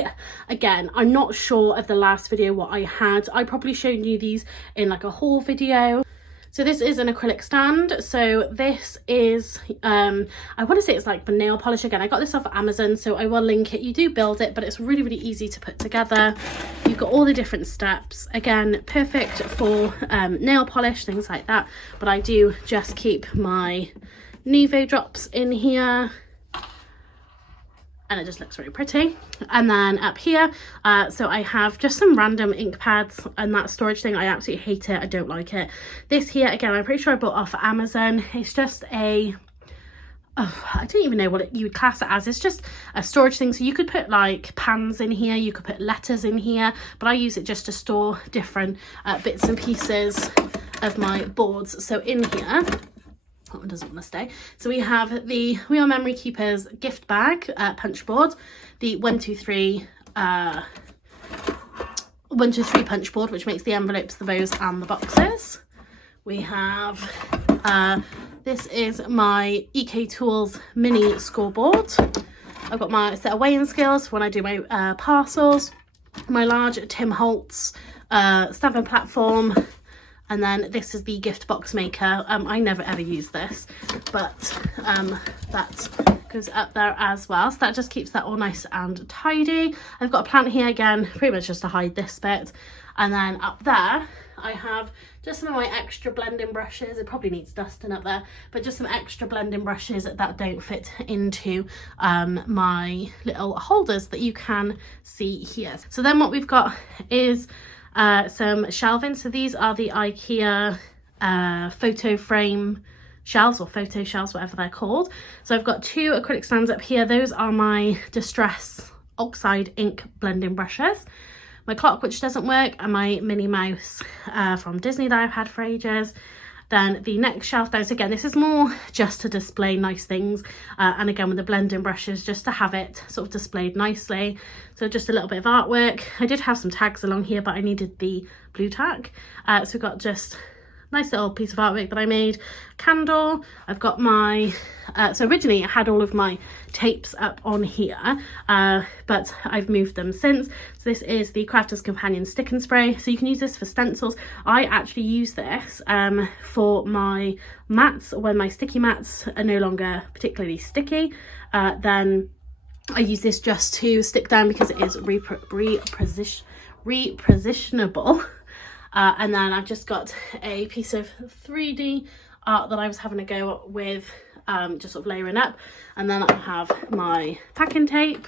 again, I'm not sure of the last video what I had. I probably showed you these in like a haul video. So this is an acrylic stand. So this is, I want to say it's like for nail polish. Again, I got this off of Amazon, so I will link it. You do build it, but it's really, really easy to put together. You've got all the different steps. Again, perfect for nail polish, things like that. But I do just keep my Nuvo drops in here. And it just looks really pretty. And then up here, so I have just some random ink pads, and that storage thing, I absolutely hate it. I don't like it. This here, again, I'm pretty sure I bought off Amazon. It's just a, I don't even know what you would class it as. It's just a storage thing. So you could put like pans in here, you could put letters in here, but I use it just to store different bits and pieces of my boards. So in here, that one doesn't want to stay. So we have the We Are Memory Keepers gift bag punch board, the 123 punch board, which makes the envelopes, the bows and the boxes. We have this is my EK Tools mini scoreboard. I've got my set of weighing scales when I do my parcels, my large Tim Holtz stamping platform. And then this is the gift box maker. I never ever use this, but that goes up there as well. So that just keeps that all nice and tidy. I've got a plant here, again, pretty much just to hide this bit. And then up there, I have just some of my extra blending brushes. It probably needs dusting up there, but just some extra blending brushes that don't fit into my little holders that you can see here. So then what we've got is some shelving. So these are the IKEA photo frame shelves, or photo shelves, whatever they're called. So I've got 2 acrylic stands up here. Those are my Distress Oxide ink blending brushes, my clock, which doesn't work, and my Minnie Mouse from Disney that I've had for ages. Then the next shelf down, so again, this is more just to display nice things, and again with the blending brushes, just to have it sort of displayed nicely. So just a little bit of artwork. I did have some tags along here, but I needed the blue tack, so we've got just nice little piece of artwork that I made. Candle. I've got my so originally I had all of my tapes up on here, but I've moved them since. So this is the Crafter's Companion stick and spray. So you can use this for stencils. I actually use this for my mats. When my sticky mats are no longer particularly sticky, then I use this just to stick down, because it is repositionable. And then I've just got a piece of 3D art that I was having a go with, just sort of layering up. And then I have my packing tape.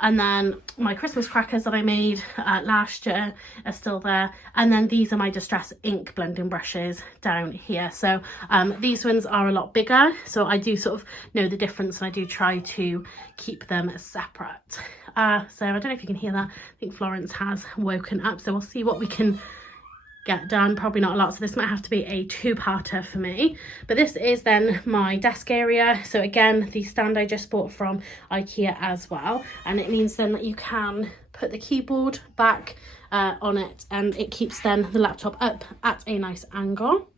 And then my Christmas crackers that I made last year are still there. And then these are my Distress ink blending brushes down here. So these ones are a lot bigger, so I do sort of know the difference, and I do try to keep them separate. So I don't know if you can hear that. I think Florence has woken up, so we'll see what we can get done. Probably not a lot, so this might have to be a two-parter for me. But this is then my desk area. So again, the stand I just bought from IKEA as well, and it means then that you can put the keyboard back on it, and it keeps then the laptop up at a nice angle.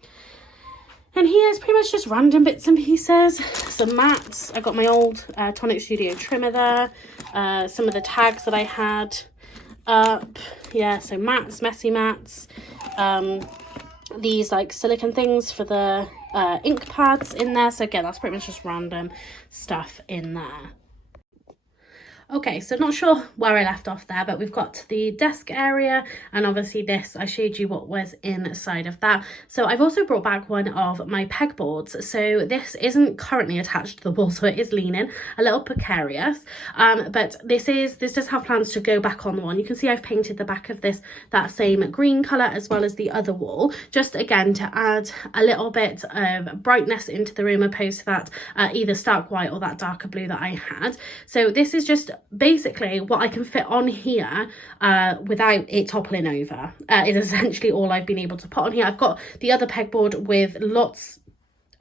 And here's pretty much just random bits and pieces, some mats. I got my old Tonic Studio trimmer there, some of the tags that I had up, yeah, so mats, messy mats, these like silicone things for the ink pads in there. So again, that's pretty much just random stuff in there. Okay, so not sure where I left off there, but we've got the desk area, and obviously this, I showed you what was inside of that. So I've also brought back one of my pegboards. So this isn't currently attached to the wall, so it is leaning, a little precarious. But this does have plans to go back on the wall. You can see I've painted the back of this that same green colour as well as the other wall, just again to add a little bit of brightness into the room opposed to that either stark white or that darker blue that I had. So this is just basically what I can fit on here without it toppling over is essentially all I've been able to put on here. I've got the other pegboard with lots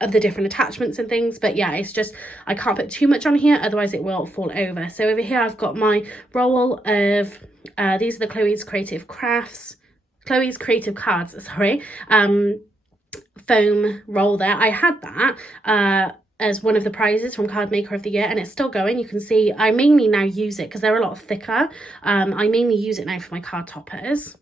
of the different attachments and things, but yeah, it's just I can't put too much on here, otherwise it will fall over. So over here I've got my roll of these are the Chloe's Creative Cards, sorry, foam roll there. I had that as one of the prizes from Card Maker of the Year, and it's still going. You can see I mainly now use it because they're a lot thicker. I mainly use it now for my card toppers.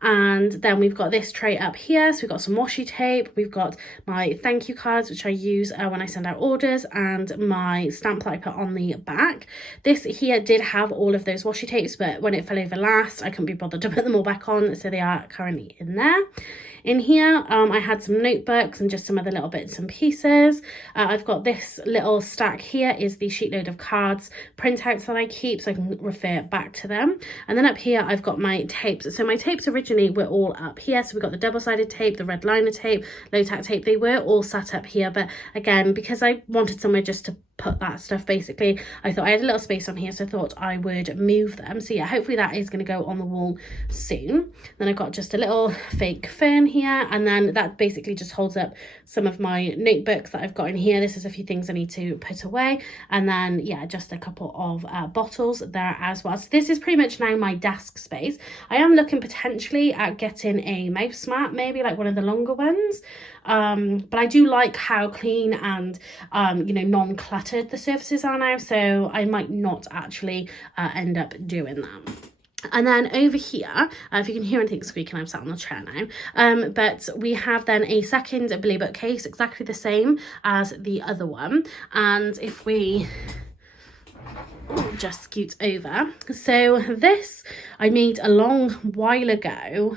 And then we've got this tray up here, so we've got some washi tape, we've got my thank you cards which I use when I send out orders, and my stamp that I put on the back. This here did have all of those washi tapes, but when it fell over last I couldn't be bothered to put them all back on, so they are currently in there. In here I had some notebooks and just some other little bits and pieces. I've got this little stack here is the sheet load of cards printouts that I keep, so I can refer back to them. And then up here I've got my tapes. So my tapes originally were all up here, so we've got the double-sided tape, the red liner tape, low tack tape. They were all sat up here, but again, because I wanted somewhere just to put that stuff, basically I thought I had a little space on here, so I thought I would move them. So yeah, hopefully that is going to go on the wall soon. Then I've got just a little fake fern here, and then that basically just holds up some of my notebooks that I've got in here. This is a few things I need to put away, and then yeah, just a couple of bottles there as well. So this is pretty much now my desk space. I am looking potentially at getting a mouse mat, maybe like one of the longer ones, but I do like how clean and you know, non-cluttered the surfaces are now, so I might not actually end up doing that. And then over here, if you can hear anything squeaking, I'm sat on the chair now, but we have then a second blue bookcase, exactly the same as the other one. And if we just scoot over, so this I made a long while ago.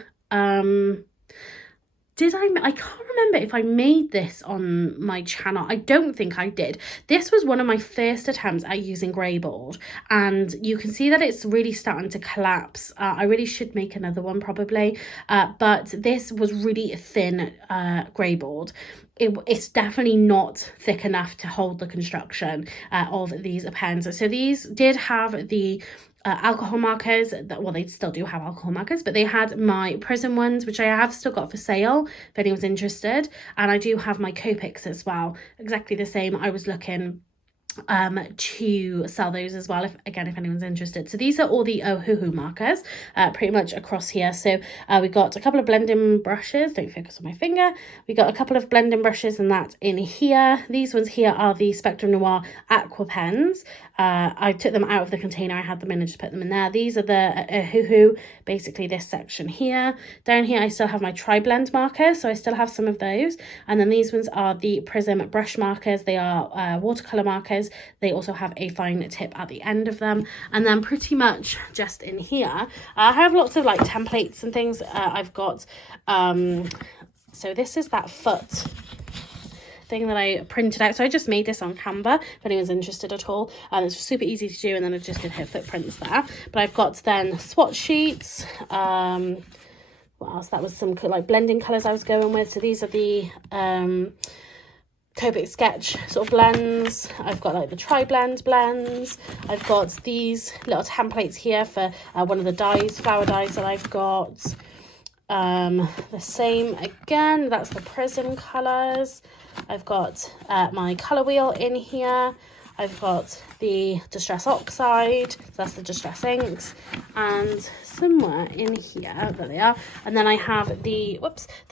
I can't remember if I made this on my channel. I don't think I did. This was one of my first attempts at using grey board, and you can see that it's really starting to collapse. I really should make another one probably, but this was really thin grey board. It's definitely not thick enough to hold the construction of these pens. So these did have the alcohol markers, well, they still do have alcohol markers, but they had my prism ones, which I have still got for sale if anyone's interested, and I do have my Copics as well, exactly the same. I was looking to sell those as well, if anyone's interested. So these are all the Ohuhu markers pretty much across here. So we got a couple of blending brushes, don't focus on my finger, we got a couple of blending brushes, and that's in here. These ones here are the Spectrum Noir aqua pens. I took them out of the container I had them in and just put them in there. These are the Ohuhu, basically this section here. Down here I still have my tri-blend markers, so I still have some of those. And then these ones are the Prism brush markers. They are watercolour markers. They also have a fine tip at the end of them. And then pretty much just in here I have lots of like templates and things. I've got so this is that foot thing that I printed out. So I just made this on Canva if anyone's interested at all. It's super easy to do, and then I just did her footprints there. But I've got then swatch sheets. What else? That was some like blending colours I was going with. So these are the Copic Sketch sort of blends. I've got like the tri-blend blends. I've got these little templates here for one of the dyes, flower dyes that I've got. The same again, that's the Prism colours. I've got my colour wheel in here. I've got the Distress Oxide, so that's the Distress inks, and somewhere in here, there they are. And then I have the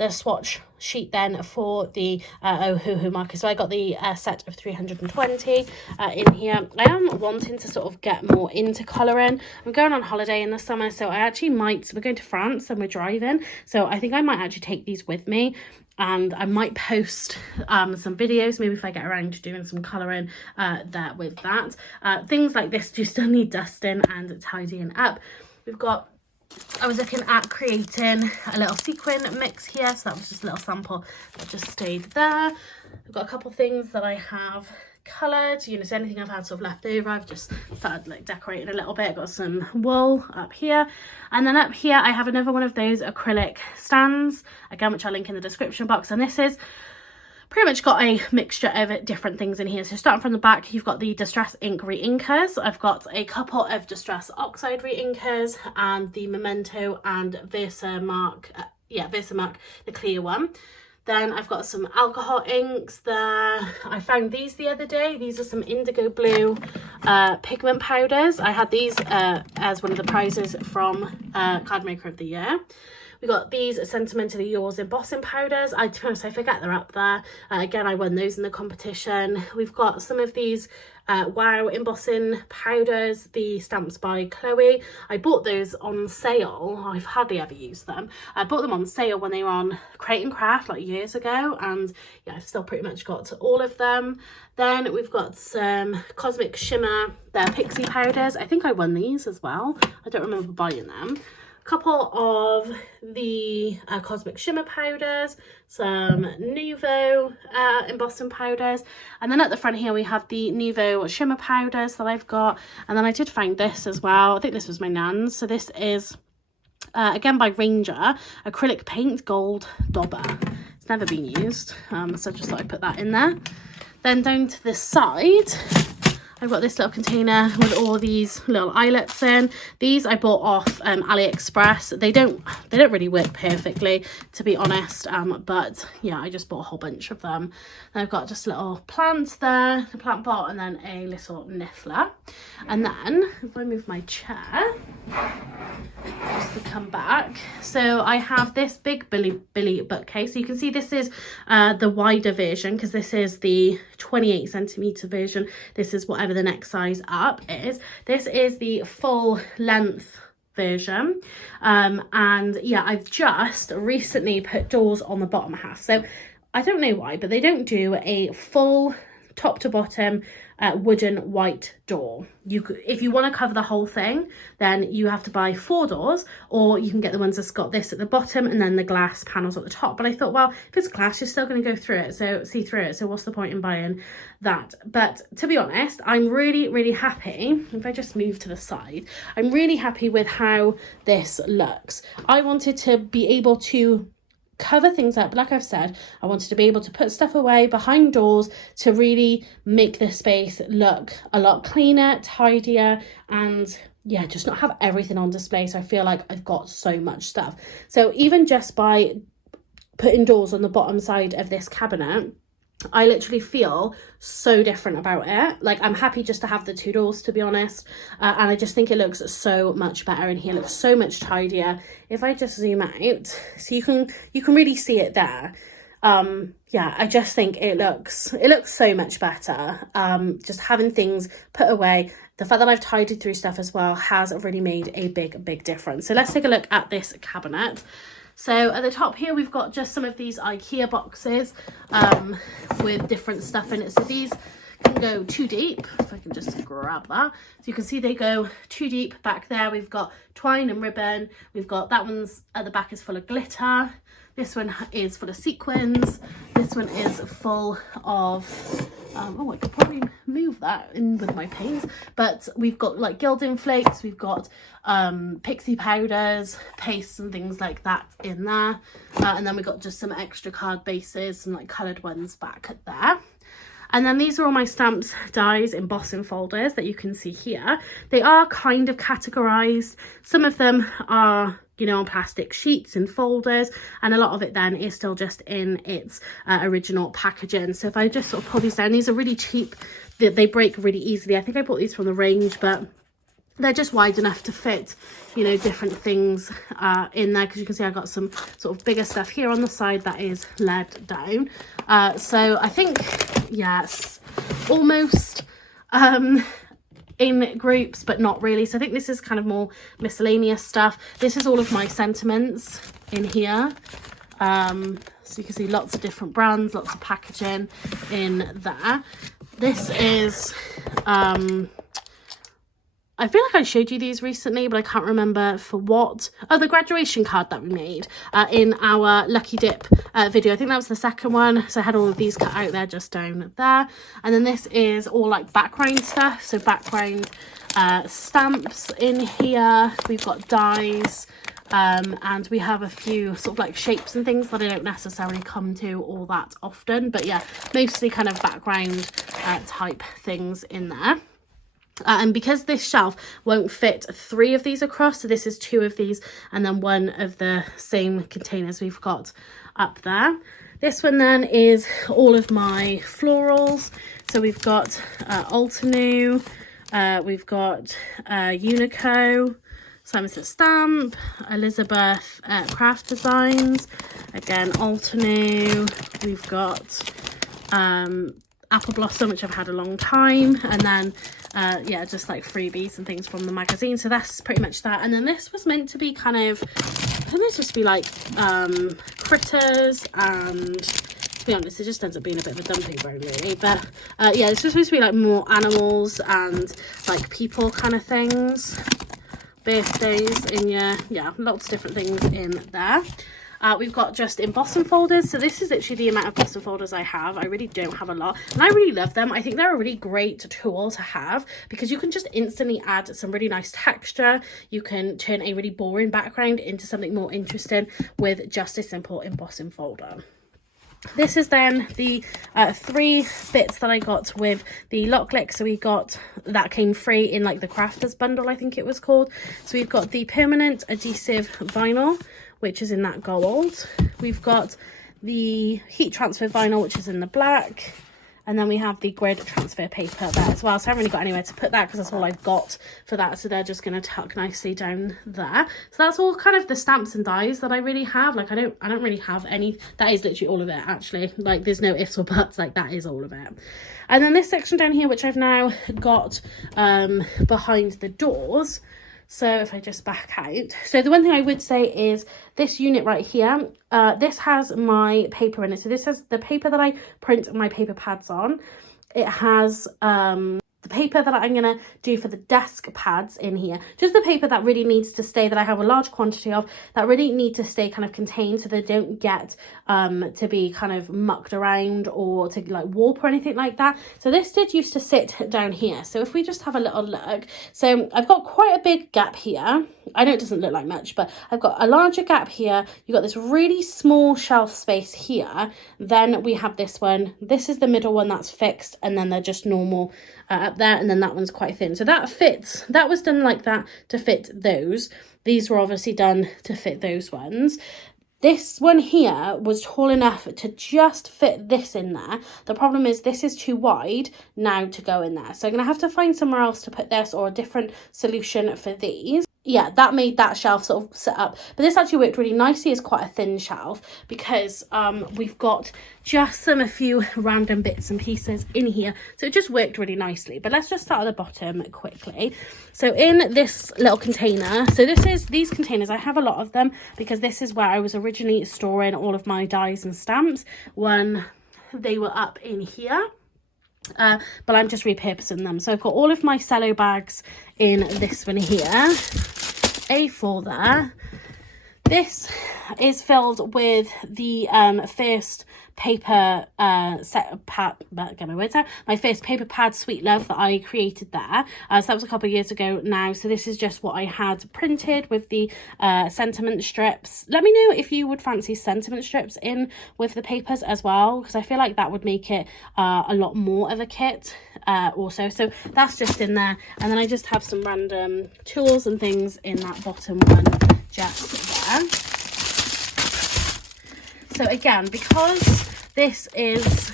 swatch sheet then for the Ohuhu marker. So I got the set of 320 in here. I am wanting to sort of get more into colouring. I'm going on holiday in the summer, so I actually we're going to France and we're driving, so I think I might actually take these with me. And I might post some videos, maybe if I get around to doing some colouring there with that. Things like this do still need dusting and tidying up. I was looking at creating a little sequin mix here, so that was just a little sample that just stayed there. I've got a couple of things that I have coloured, you know, so anything I've had sort of left over, I've just started like decorating a little bit. I've got some wool up here, and then up here I have another one of those acrylic stands, again, which I'll link in the description box. And this is pretty much got a mixture of different things in here. So starting from the back, you've got the Distress ink re-inkers. I've got a couple of Distress Oxide re-inkers and the Memento and Versamark, Versamark, the clear one. Then I've got some alcohol inks there. I found these the other day. These are some indigo blue pigment powders. I had these as one of the prizes from Card Maker of the Year. We got these Sentimentally Yours embossing powders. To be honest, I forget they're up there. Again, I won those in the competition. We've got some of these Wow embossing powders, the Stamps by Chloe. I bought those on sale. I've hardly ever used them. I bought them on sale when they were on Create and Craft like years ago, and yeah, I've still pretty much got all of them. Then we've got some Cosmic Shimmer, their Pixie powders. I think I won these as well. I don't remember buying them. Couple of the Cosmic Shimmer powders, some Nuvo embossing powders, and then at the front here we have the Nuvo shimmer powders that I've got. And then I did find this as well. I think this was my nan's. So this is again by Ranger, acrylic paint gold dauber. It's never been used, so I just thought I'd put that in there. Then down to this side, I've got this little container with all these little eyelets in. These I bought off AliExpress. They don't really work perfectly, to be honest, but yeah, I just bought a whole bunch of them. And I've got just a little plant there, a plant pot, and then a little niffler. And then if I move my chair just to come back, so I have this big Billy bookcase. So you can see this is the wider version, because this is the 28 centimeter version. This is whatever the next size up is. This is the full length version, and yeah, I've just recently put doors on the bottom half. So I don't know why, but they don't do a full top to bottom wooden white door. If you want to cover the whole thing, then you have to buy 4 doors, or you can get the ones that's got this at the bottom and then the glass panels at the top. But I thought, well, if it's glass, you're still going to go through it, so see through it, so what's the point in buying that? But to be honest, I'm really happy. If I just move to the side, I'm really happy with how this looks. I wanted to be able to cover things up. Like I've said, I wanted to be able to put stuff away behind doors to really make this space look a lot cleaner, tidier, and yeah, just not have everything on display. So I feel like I've got so much stuff. So even just by putting doors on the bottom side of this cabinet, I literally feel so different about it. Like, I'm happy just to have the 2 doors, to be honest, and I just think it looks so much better in here. It looks so much tidier. If I just zoom out, so you can really see it there. Yeah, I just think it looks so much better. Just having things put away, the fact that I've tidied through stuff as well has really made a big difference. So let's take a look at this cabinet. So at the top here, we've got just some of these IKEA boxes with different stuff in it. So these can go 2 deep, if I can just grab that. So you can see they go 2 deep back there. We've got twine and ribbon. We've got that one's at the back is full of glitter. This one is full of sequins. This one is full of oh, I could probably move that in with my paints, but we've got like gilding flakes, we've got pixie powders, pastes and things like that in there, and then we've got just some extra card bases, some like coloured ones back there. And then these are all my stamps, dies, embossing folders that you can see here. They are kind of categorised. Some of them are, you know, on plastic sheets and folders, and a lot of it then is still just in its original packaging. So if I just sort of pull these down, these are really cheap. They break really easily. I think I bought these from the range, but they're just wide enough to fit, you know, different things in there, because you can see I've got some sort of bigger stuff here on the side that is laid down. So I think, yes, almost in groups, but not really. So I think this is kind of more miscellaneous stuff. This is all of my sentiments in here. So you can see lots of different brands, lots of packaging in there. This is I feel like I showed you these recently, but I can't remember for what. Oh, the graduation card that we made in our Lucky Dip video. I think that was the second one. So I had all of these cut out there, just down there. And then this is all like background stuff. So background stamps in here. We've got dies. And we have a few sort of like shapes and things that I don't necessarily come to all that often. But yeah, mostly kind of background type things in there. And because this shelf won't fit 3 of these across, so this is 2 of these and then 1 of the same containers we've got up there. This one then is all of my florals. So we've got Altenew, we've got Unico, Simon Says Stamp, Elizabeth Craft Designs, again Altenew, we've got Apple Blossom, which I've had a long time, and then yeah, just like freebies and things from the magazine. So that's pretty much that. And then this was meant to be kind of, I think this was supposed to be like critters, and to be honest, it just ends up being a bit of a dumping ground really. But yeah, it's just supposed to be like more animals and like people kind of things, birthdays in your, yeah, lots of different things in there. We've got just embossing folders. So this is literally the amount of embossing folders I have. I really don't have a lot, and I really love them. I think they're a really great tool to have because you can just instantly add some really nice texture. You can turn a really boring background into something more interesting with just a simple embossing folder. This is then the 3 bits that I got with the lock lick. So we got, that came free in like the crafters bundle, I think it was called. So we've got the permanent adhesive vinyl, which is in that gold. We've got the heat transfer vinyl, which is in the black. And then we have the grid transfer paper there as well. So I haven't really got anywhere to put that because that's all I've got for that. So they're just going to tuck nicely down there. So that's all kind of the stamps and dies that I really have. Like I don't really have any. That is literally all of it actually. Like there's no ifs or buts. Like that is all of it. And then this section down here, which I've now got behind the doors. So if I just back out, so the one thing I would say is this unit right here, this has my paper in it. So this has the paper that I print my paper pads on. It has the paper that I'm going to do for the desk pads in here. Just the paper that really needs to stay, that I have a large quantity of, that really need to stay kind of contained so they don't get to be kind of mucked around or to like warp or anything like that. So this did used to sit down here. So if we just have a little look, so I've got quite a big gap here. I know it doesn't look like much, but I've got a larger gap here. You've got this really small shelf space here. Then we have this one. This is the middle one that's fixed, and then they're just normal up there, and then that one's quite thin. So that fits. That was done like that to fit those. These were obviously done to fit those ones. This one here was tall enough to just fit this in there. The problem is this is too wide now to go in there. So I'm going to have to find somewhere else to put this, or a different solution for these. Yeah, that made that shelf sort of sit up. But this actually worked really nicely as quite a thin shelf because we've got just a few random bits and pieces in here. So it just worked really nicely. But let's just start at the bottom quickly. So in this little container, so these containers, I have a lot of them because this is where I was originally storing all of my dies and stamps when they were up in here. But I'm just repurposing them. So I've got all of my cello bags in this one here, A4 there. This is filled with the first paper set pad, get my words out, my first paper pad Sweet Love that I created there. So that was a couple of years ago now. So this is just what I had printed with the sentiment strips. Let me know if you would fancy sentiment strips in with the papers as well, because I feel like that would make it a lot more of a kit also. So that's just in there, and then I just have some random tools and things in that bottom one just there. So again, because this is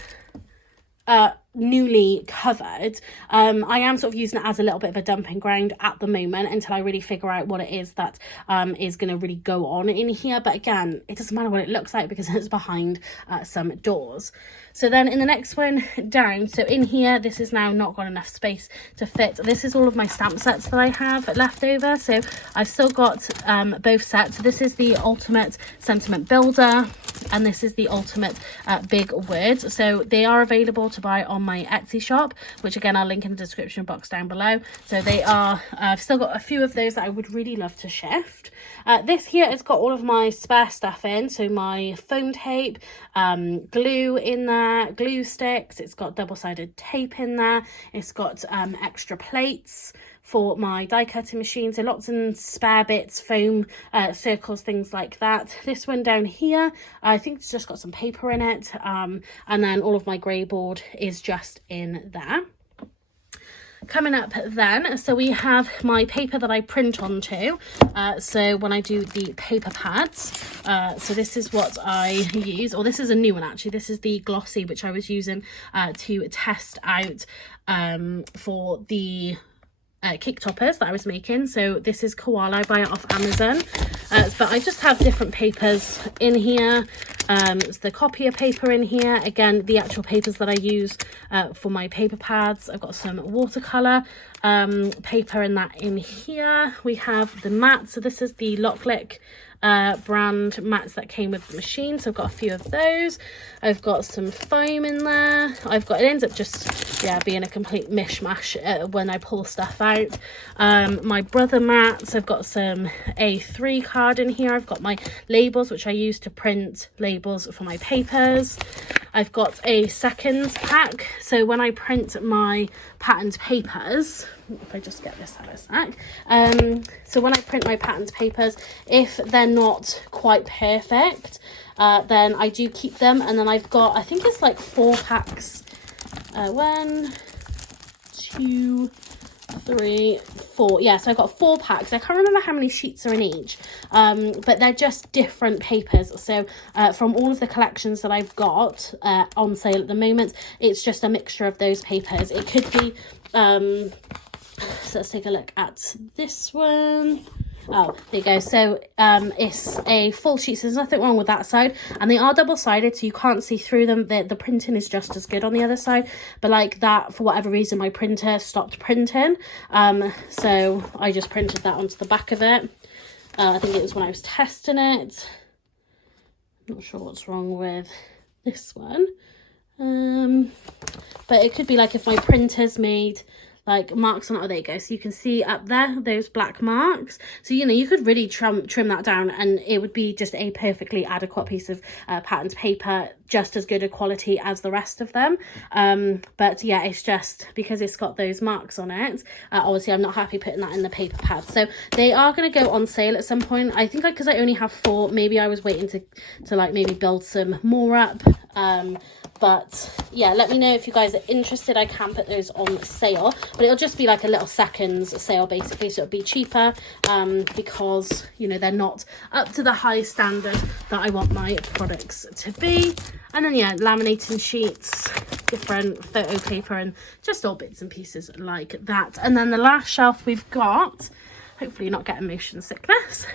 newly covered, I am sort of using it as a little bit of a dumping ground at the moment until I really figure out what it is that is going to really go on in here. But again, it doesn't matter what it looks like because it's behind some doors. So then in the next one down, so in here, this is now not got enough space to fit. This is all of my stamp sets that I have left over. So I've still got both sets. This is the Ultimate Sentiment Builder, and this is the Ultimate Big Words. So they are available to buy on my Etsy shop, which again I'll link in the description box down below. So they are, I've still got a few of those that I would really love to shift. This here has got all of my spare stuff in, so my foam tape, glue in there, glue sticks, it's got double-sided tape in there, it's got extra plates for my die cutting machine, so lots of spare bits, foam circles, things like that. This one down here, I think it's just got some paper in it, and then all of my grey board is just in there. Coming up then, so we have my paper that I print onto, so when I do the paper pads, so this is what I use, or this is a new one actually. This is the glossy, which I was using to test out for the cake toppers that I was making. So this is Koala, I buy it off Amazon, but I just have different papers in here. It's the copier paper in here, again the actual papers that I use for my paper pads. I've got some watercolour paper in that in here. We have the mats, so this is the Locklick brand mats that came with the machine, so I've got a few of those. I've got some foam in there. I've got, it ends up just, yeah, being a complete mishmash when I pull stuff out. My brother mats, I've got some A3 card in here. I've got my labels, which I use to print labels for my papers. I've got a seconds pack, so when I print my patterned papers, if I just get this out of a sec, so when I print my patterned papers, if they're not quite perfect, then I do keep them, and then I've got, I think it's like 4 packs, 1, 2, 3, 4, yeah, so I've got 4 packs. I can't remember how many sheets are in each, but they're just different papers. So from all of the collections that I've got on sale at the moment, it's just a mixture of those papers. It could be so let's take a look at this one. Oh, there you go. So it's a full sheet, so there's nothing wrong with that side, and they are double-sided, so you can't see through them. The printing is just as good on the other side, but like that, for whatever reason, my printer stopped printing, so I just printed that onto the back of it. I think it was when I was testing it. Not sure what's wrong with this one, but it could be like if my printer's made like marks on it. Oh, there you go. So you can see up there those black marks. So, you know, you could really trim that down and it would be just a perfectly adequate piece of patterned paper, just as good a quality as the rest of them. But yeah, it's just because it's got those marks on it, obviously I'm not happy putting that in the paper pad. So they are going to go on sale at some point. I think because I only have 4, maybe I was waiting to like maybe build some more up. But yeah, let me know if you guys are interested. I can put those on sale, but it'll just be like a little seconds sale basically, so it'll be cheaper because, you know, they're not up to the high standard that I want my products to be. And then yeah, laminating sheets, different photo paper, and just all bits and pieces like that. And then the last shelf we've got, hopefully not getting motion sickness,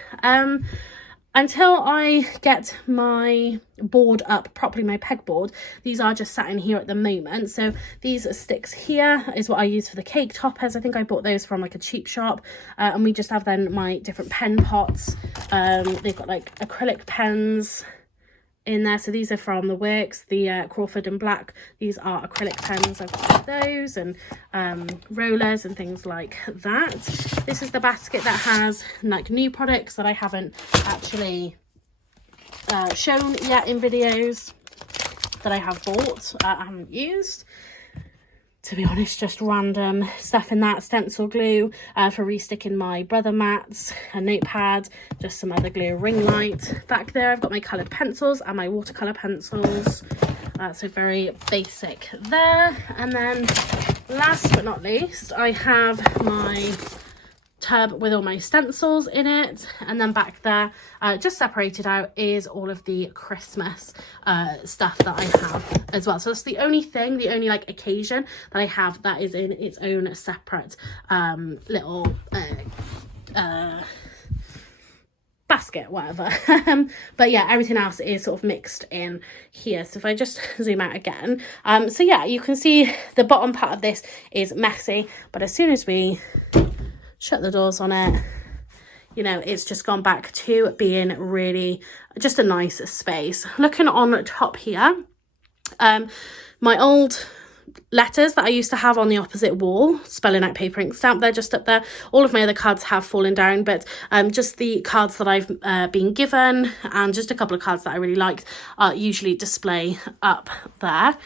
until I get my board up properly, my pegboard, these are just sat in here at the moment. So these sticks here is what I use for the cake toppers. I think I bought those from like a cheap shop, and we just have then my different pen pots. They've got like acrylic pens in there. So these are from the Works, the Crawford and Black. These are acrylic pens. I've got those, and rollers and things like that. This is the basket that has like new products that I haven't actually shown yet in videos, that I have bought, I haven't used. To be honest, just random stuff in that. Stencil glue for resticking my brother mats, a notepad, just some other glue, ring light. Back there I've got my coloured pencils and my watercolour pencils, so very basic there. And then last but not least, I have my tub with all my stencils in it, and then back there just separated out is all of the Christmas stuff that I have as well. So that's the only thing, the only like occasion that I have that is in its own separate little basket, whatever. But yeah, everything else is sort of mixed in here. So if I just zoom out again, so yeah, you can see the bottom part of this is messy, but as soon as we shut the doors on it, you know, it's just gone back to being really just a nice space. Looking on top here, my old letters that I used to have on the opposite wall, spelling out paper ink stamp, they're just up there. All of my other cards have fallen down, but just the cards that I've been given and just a couple of cards that I really liked usually display up there.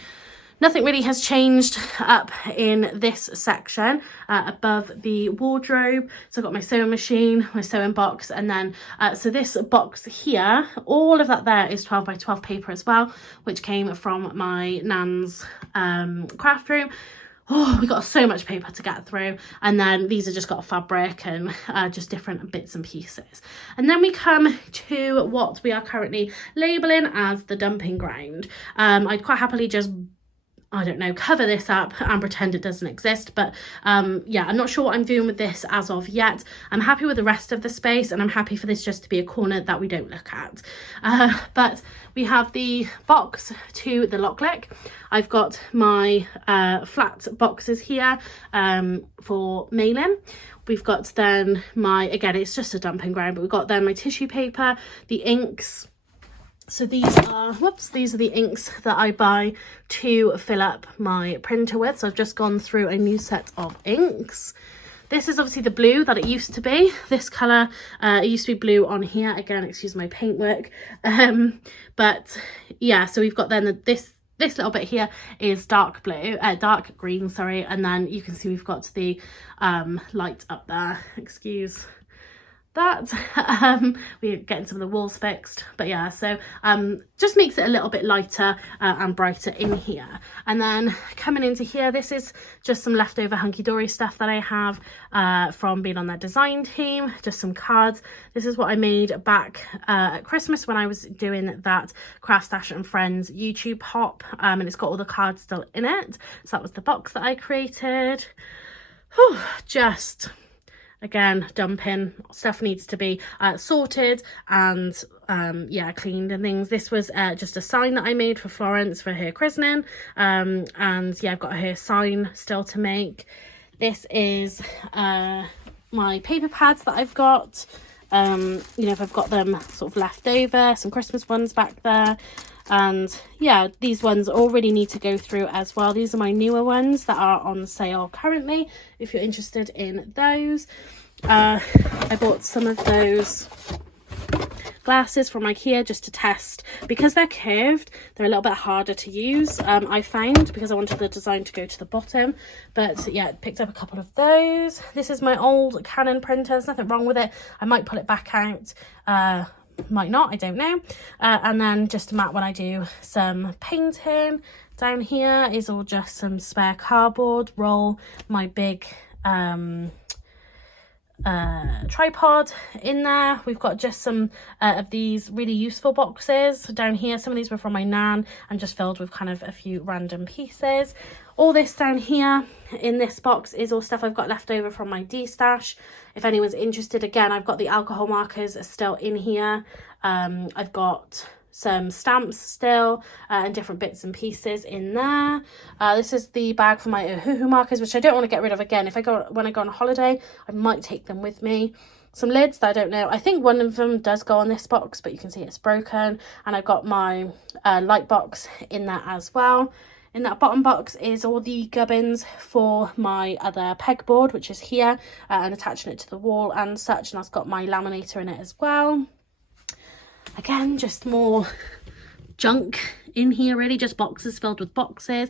Nothing really has changed up in this section above the wardrobe. So I've got my sewing machine, my sewing box, and then so this box here, all of that there is 12 by 12 paper as well, which came from my nan's craft room. Oh, we got so much paper to get through. And then these have just got fabric and just different bits and pieces. And then we come to what we are currently labelling as the dumping ground. I'd quite happily just, I don't know, cover this up and pretend it doesn't exist, but yeah, I'm not sure what I'm doing with this as of yet. I'm happy with the rest of the space, and I'm happy for this just to be a corner that we don't look at. But we have the box to the lock lick. I've got my flat boxes here for mailing. We've got then my, again, it's just a dumping ground, but we've got then my tissue paper, the inks. So these are, these are the inks that I buy to fill up my printer with. So I've just gone through a new set of inks. This is obviously the blue that it used to be. This colour, it used to be blue on here. Again, excuse my paintwork. But yeah, so we've got then this little bit here is dark blue, dark green, sorry. And then you can see we've got the light up there. Excuse that. We're getting some of the walls fixed, but yeah, so just makes it a little bit lighter and brighter in here. And then coming into here, this is just some leftover hunky-dory stuff that I have from being on their design team, just some cards. This is what I made back at Christmas when I was doing that Craft Stash and Friends YouTube hop, and it's got all the cards still in it. So that was the box that I created. Whew, just again, dumping stuff needs to be sorted and yeah, cleaned and things. This was just a sign that I made for Florence for her christening, and yeah, I've got her sign still to make. This is my paper pads that I've got. You know, if I've got them sort of left over, some Christmas ones back there. And yeah, these ones already need to go through as well. These are my newer ones that are on sale currently, if you're interested in those. I bought some of those glasses from IKEA just to test. Because they're curved, they're a little bit harder to use, I found, because I wanted the design to go to the bottom. But yeah, picked up a couple of those. This is my old Canon printer. There's nothing wrong with it. I might pull it back out, might not, I don't know. And then just a mat when I do some painting. Down here is all just some spare cardboard. Roll my big tripod in there. We've got just some of these really useful boxes down here. Some of these were from my nan and just filled with kind of a few random pieces. All this down here in this box is all stuff I've got left over from my D-stash. If anyone's interested, again, I've got the alcohol markers still in here. I've got some stamps still and different bits and pieces in there. This is the bag for my Ohuhu markers, which I don't want to get rid of again. If I go when I go on holiday, I might take them with me. some lids that I don't know. I think one of them does go on this box, but you can see it's broken. And I've got my light box in there as well. In that bottom box is all the gubbins for my other pegboard, which is here, and attaching it to the wall and such. And that's got my laminator in it as well. Again, just more junk in here, really, just boxes filled with boxes,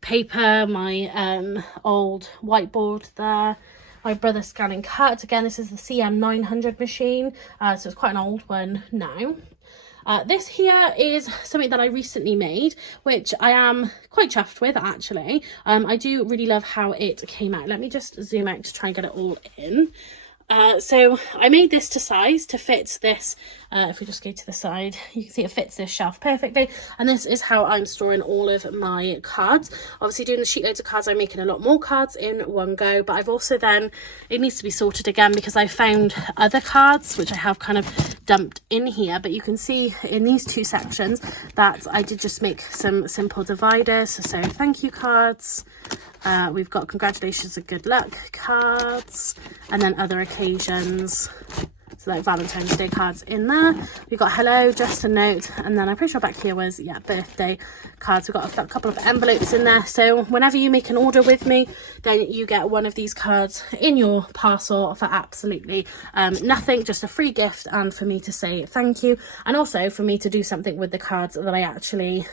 paper, my old whiteboard there, my brother's scanning cut. Again, this is the CM900 machine, so it's quite an old one now. This here is something that I recently made, which I am quite chuffed with, actually. I do really love how it came out. Let me just zoom out to try and get it all in. So I made this to size to fit this. If we just go to the side, you can see it fits this shelf perfectly, and this is how I'm storing all of my cards. Obviously, doing the sheet loads of cards, I'm making a lot more cards in one go, but I've also then, it needs to be sorted again because I found other cards which I have kind of dumped in here, but you can see in these two sections that I did just make some simple dividers. So thank you cards, we've got congratulations and good luck cards, and then other occasions, so like Valentine's Day cards in there. We've got hello, just a note, and then I'm pretty sure back here was, yeah, birthday cards. We've got a couple of envelopes in there, so whenever you make an order with me, then you get one of these cards in your parcel for absolutely nothing, just a free gift, and for me to say thank you, and also for me to do something with the cards that I actually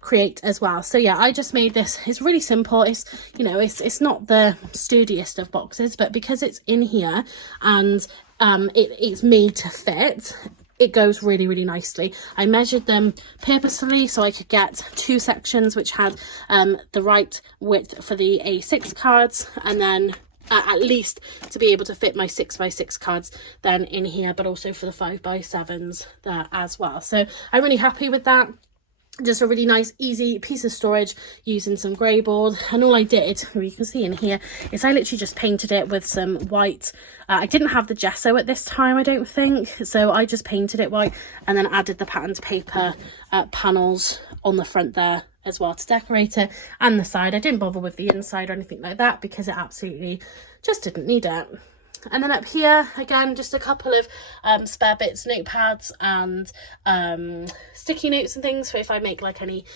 create as well. So yeah, I just made this. It's really simple. It's, you know, it's not the sturdiest of boxes, but because it's in here and it's made to fit, it goes really, really nicely. I measured them purposefully so I could get two sections which had the right width for the A6 cards, and then at least to be able to fit my 6x6 cards then in here, but also for the 5x7s there as well. So I'm really happy with that. Just a really nice easy piece of storage using some grey board, and all I did, you can see in here, is I literally just painted it with some white. I didn't have the gesso at this time, I don't think, so I just painted it white and then added the patterned paper panels on the front there as well to decorate it, and the side. I didn't bother with the inside or anything like that because it absolutely just didn't need it. And then up here, again, just a couple of spare bits, notepads and sticky notes and things for if I make like any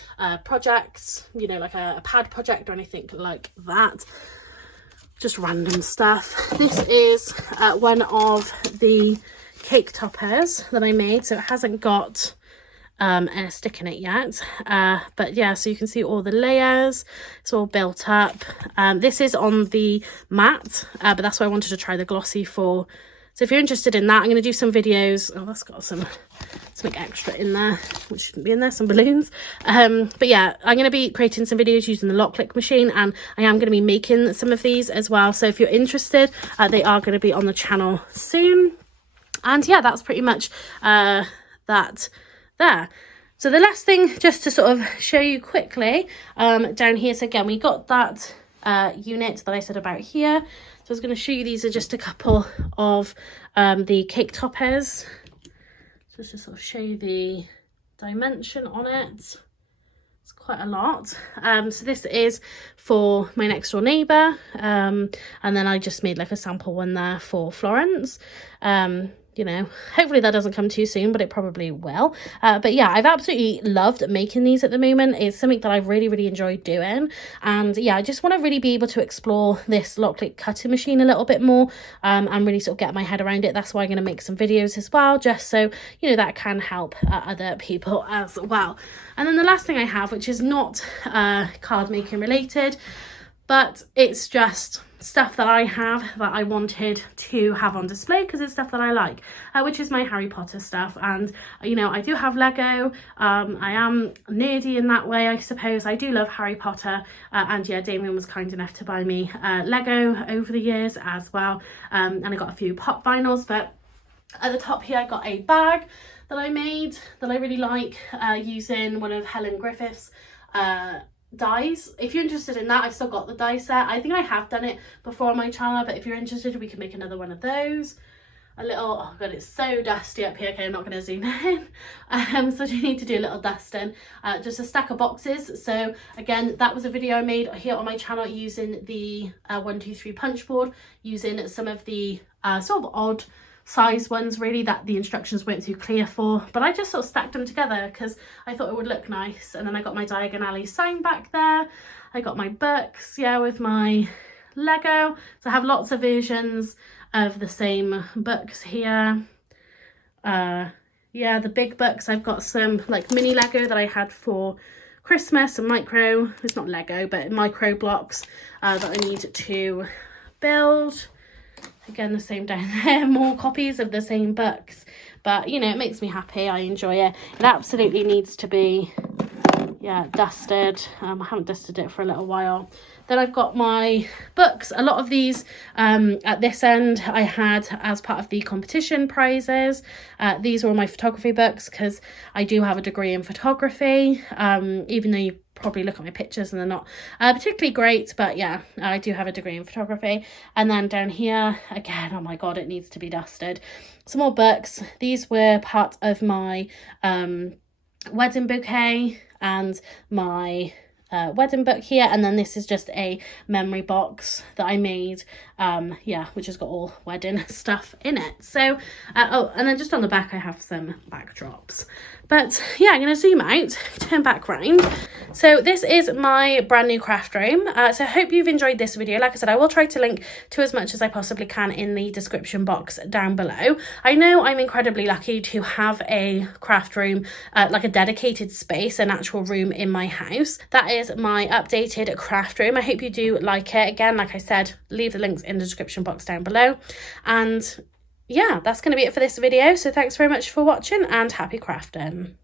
projects, you know, like a pad project or anything like that. Just random stuff. This is one of the cake toppers that I made, so it hasn't got a stick in it yet, but yeah, so you can see all the layers. It's all built up. This is on the matte, but that's why I wanted to try the glossy for. So if you're interested in that, I'm going to do some videos. Oh, that's got something extra in there which shouldn't be in there, some balloons, but yeah, I'm going to be creating some videos using the lock click machine, and I am going to be making some of these as well. So if you're interested, they are going to be on the channel soon. And yeah, that's pretty much that there. So the last thing, just to sort of show you quickly, down here, so again, we got that unit that I said about here. So I was going to show you, these are just a couple of the cake toppers. Just to sort of show you the dimension on it. It's quite a lot. So this is for my next door neighbour, and then I just made like a sample one there for Florence. You know, hopefully that doesn't come too soon, but it probably will. But yeah, I've absolutely loved making these at the moment. It's something that I've really, really enjoyed doing. And yeah, I just want to really be able to explore this lock click cutting machine a little bit more, and really sort of get my head around it. That's why I'm going to make some videos as well, just so, you know, that can help other people as well. And then the last thing I have, which is not card making related, but it's just stuff that I have that I wanted to have on display because it's stuff that I like, which is my Harry Potter stuff. And you know, I do have Lego. I am nerdy in that way, I suppose. I do love Harry Potter, and yeah, Damien was kind enough to buy me Lego over the years as well, and I got a few pop vinyls. But at the top here, I got a bag that I made that I really like, using one of Helen Griffith's dies. If you're interested in that, I've still got the die set. I think I have done it before on my channel, but if you're interested, we can make another one of those. a little, oh god, it's so dusty up here. Okay, I'm not going to zoom in. So I do need to do a little dusting. Just a stack of boxes. So again, that was a video I made here on my channel using the 123 punch board, using some of the sort of odd size ones really that the instructions weren't too clear for, but I just sort of stacked them together because I thought it would look nice. And then I got my Diagon Alley sign back there. I got my books, yeah, with my Lego. So I have lots of versions of the same books here. Yeah, the big books, I've got some like mini Lego that I had for Christmas, and micro, it's not Lego, but micro blocks that I need to build. Again, the same down there, more copies of the same books, but you know, it makes me happy. I enjoy it. It absolutely needs to be, yeah, dusted. I haven't dusted it for a little while. Then I've got my books. A lot of these at this end I had as part of the competition prizes. These were my photography books because I do have a degree in photography, even though you probably look at my pictures and they're not particularly great, but yeah, I do have a degree in photography. And then down here again, oh my god, it needs to be dusted. Some more books. These were part of my wedding bouquet and my wedding book here, and then this is just a memory box that I made, yeah, which has got all wedding stuff in it. So oh, and then just on the back I have some backdrops. But yeah, I'm going to zoom out, turn back round. So this is my brand new craft room. So I hope you've enjoyed this video. Like I said, I will try to link to as much as I possibly can in the description box down below. I know I'm incredibly lucky to have a craft room, like a dedicated space, an actual room in my house. That is my updated craft room. I hope you do like it. Again, like I said, leave the links in the description box down below. And yeah, that's going to be it for this video. So thanks very much for watching and happy crafting.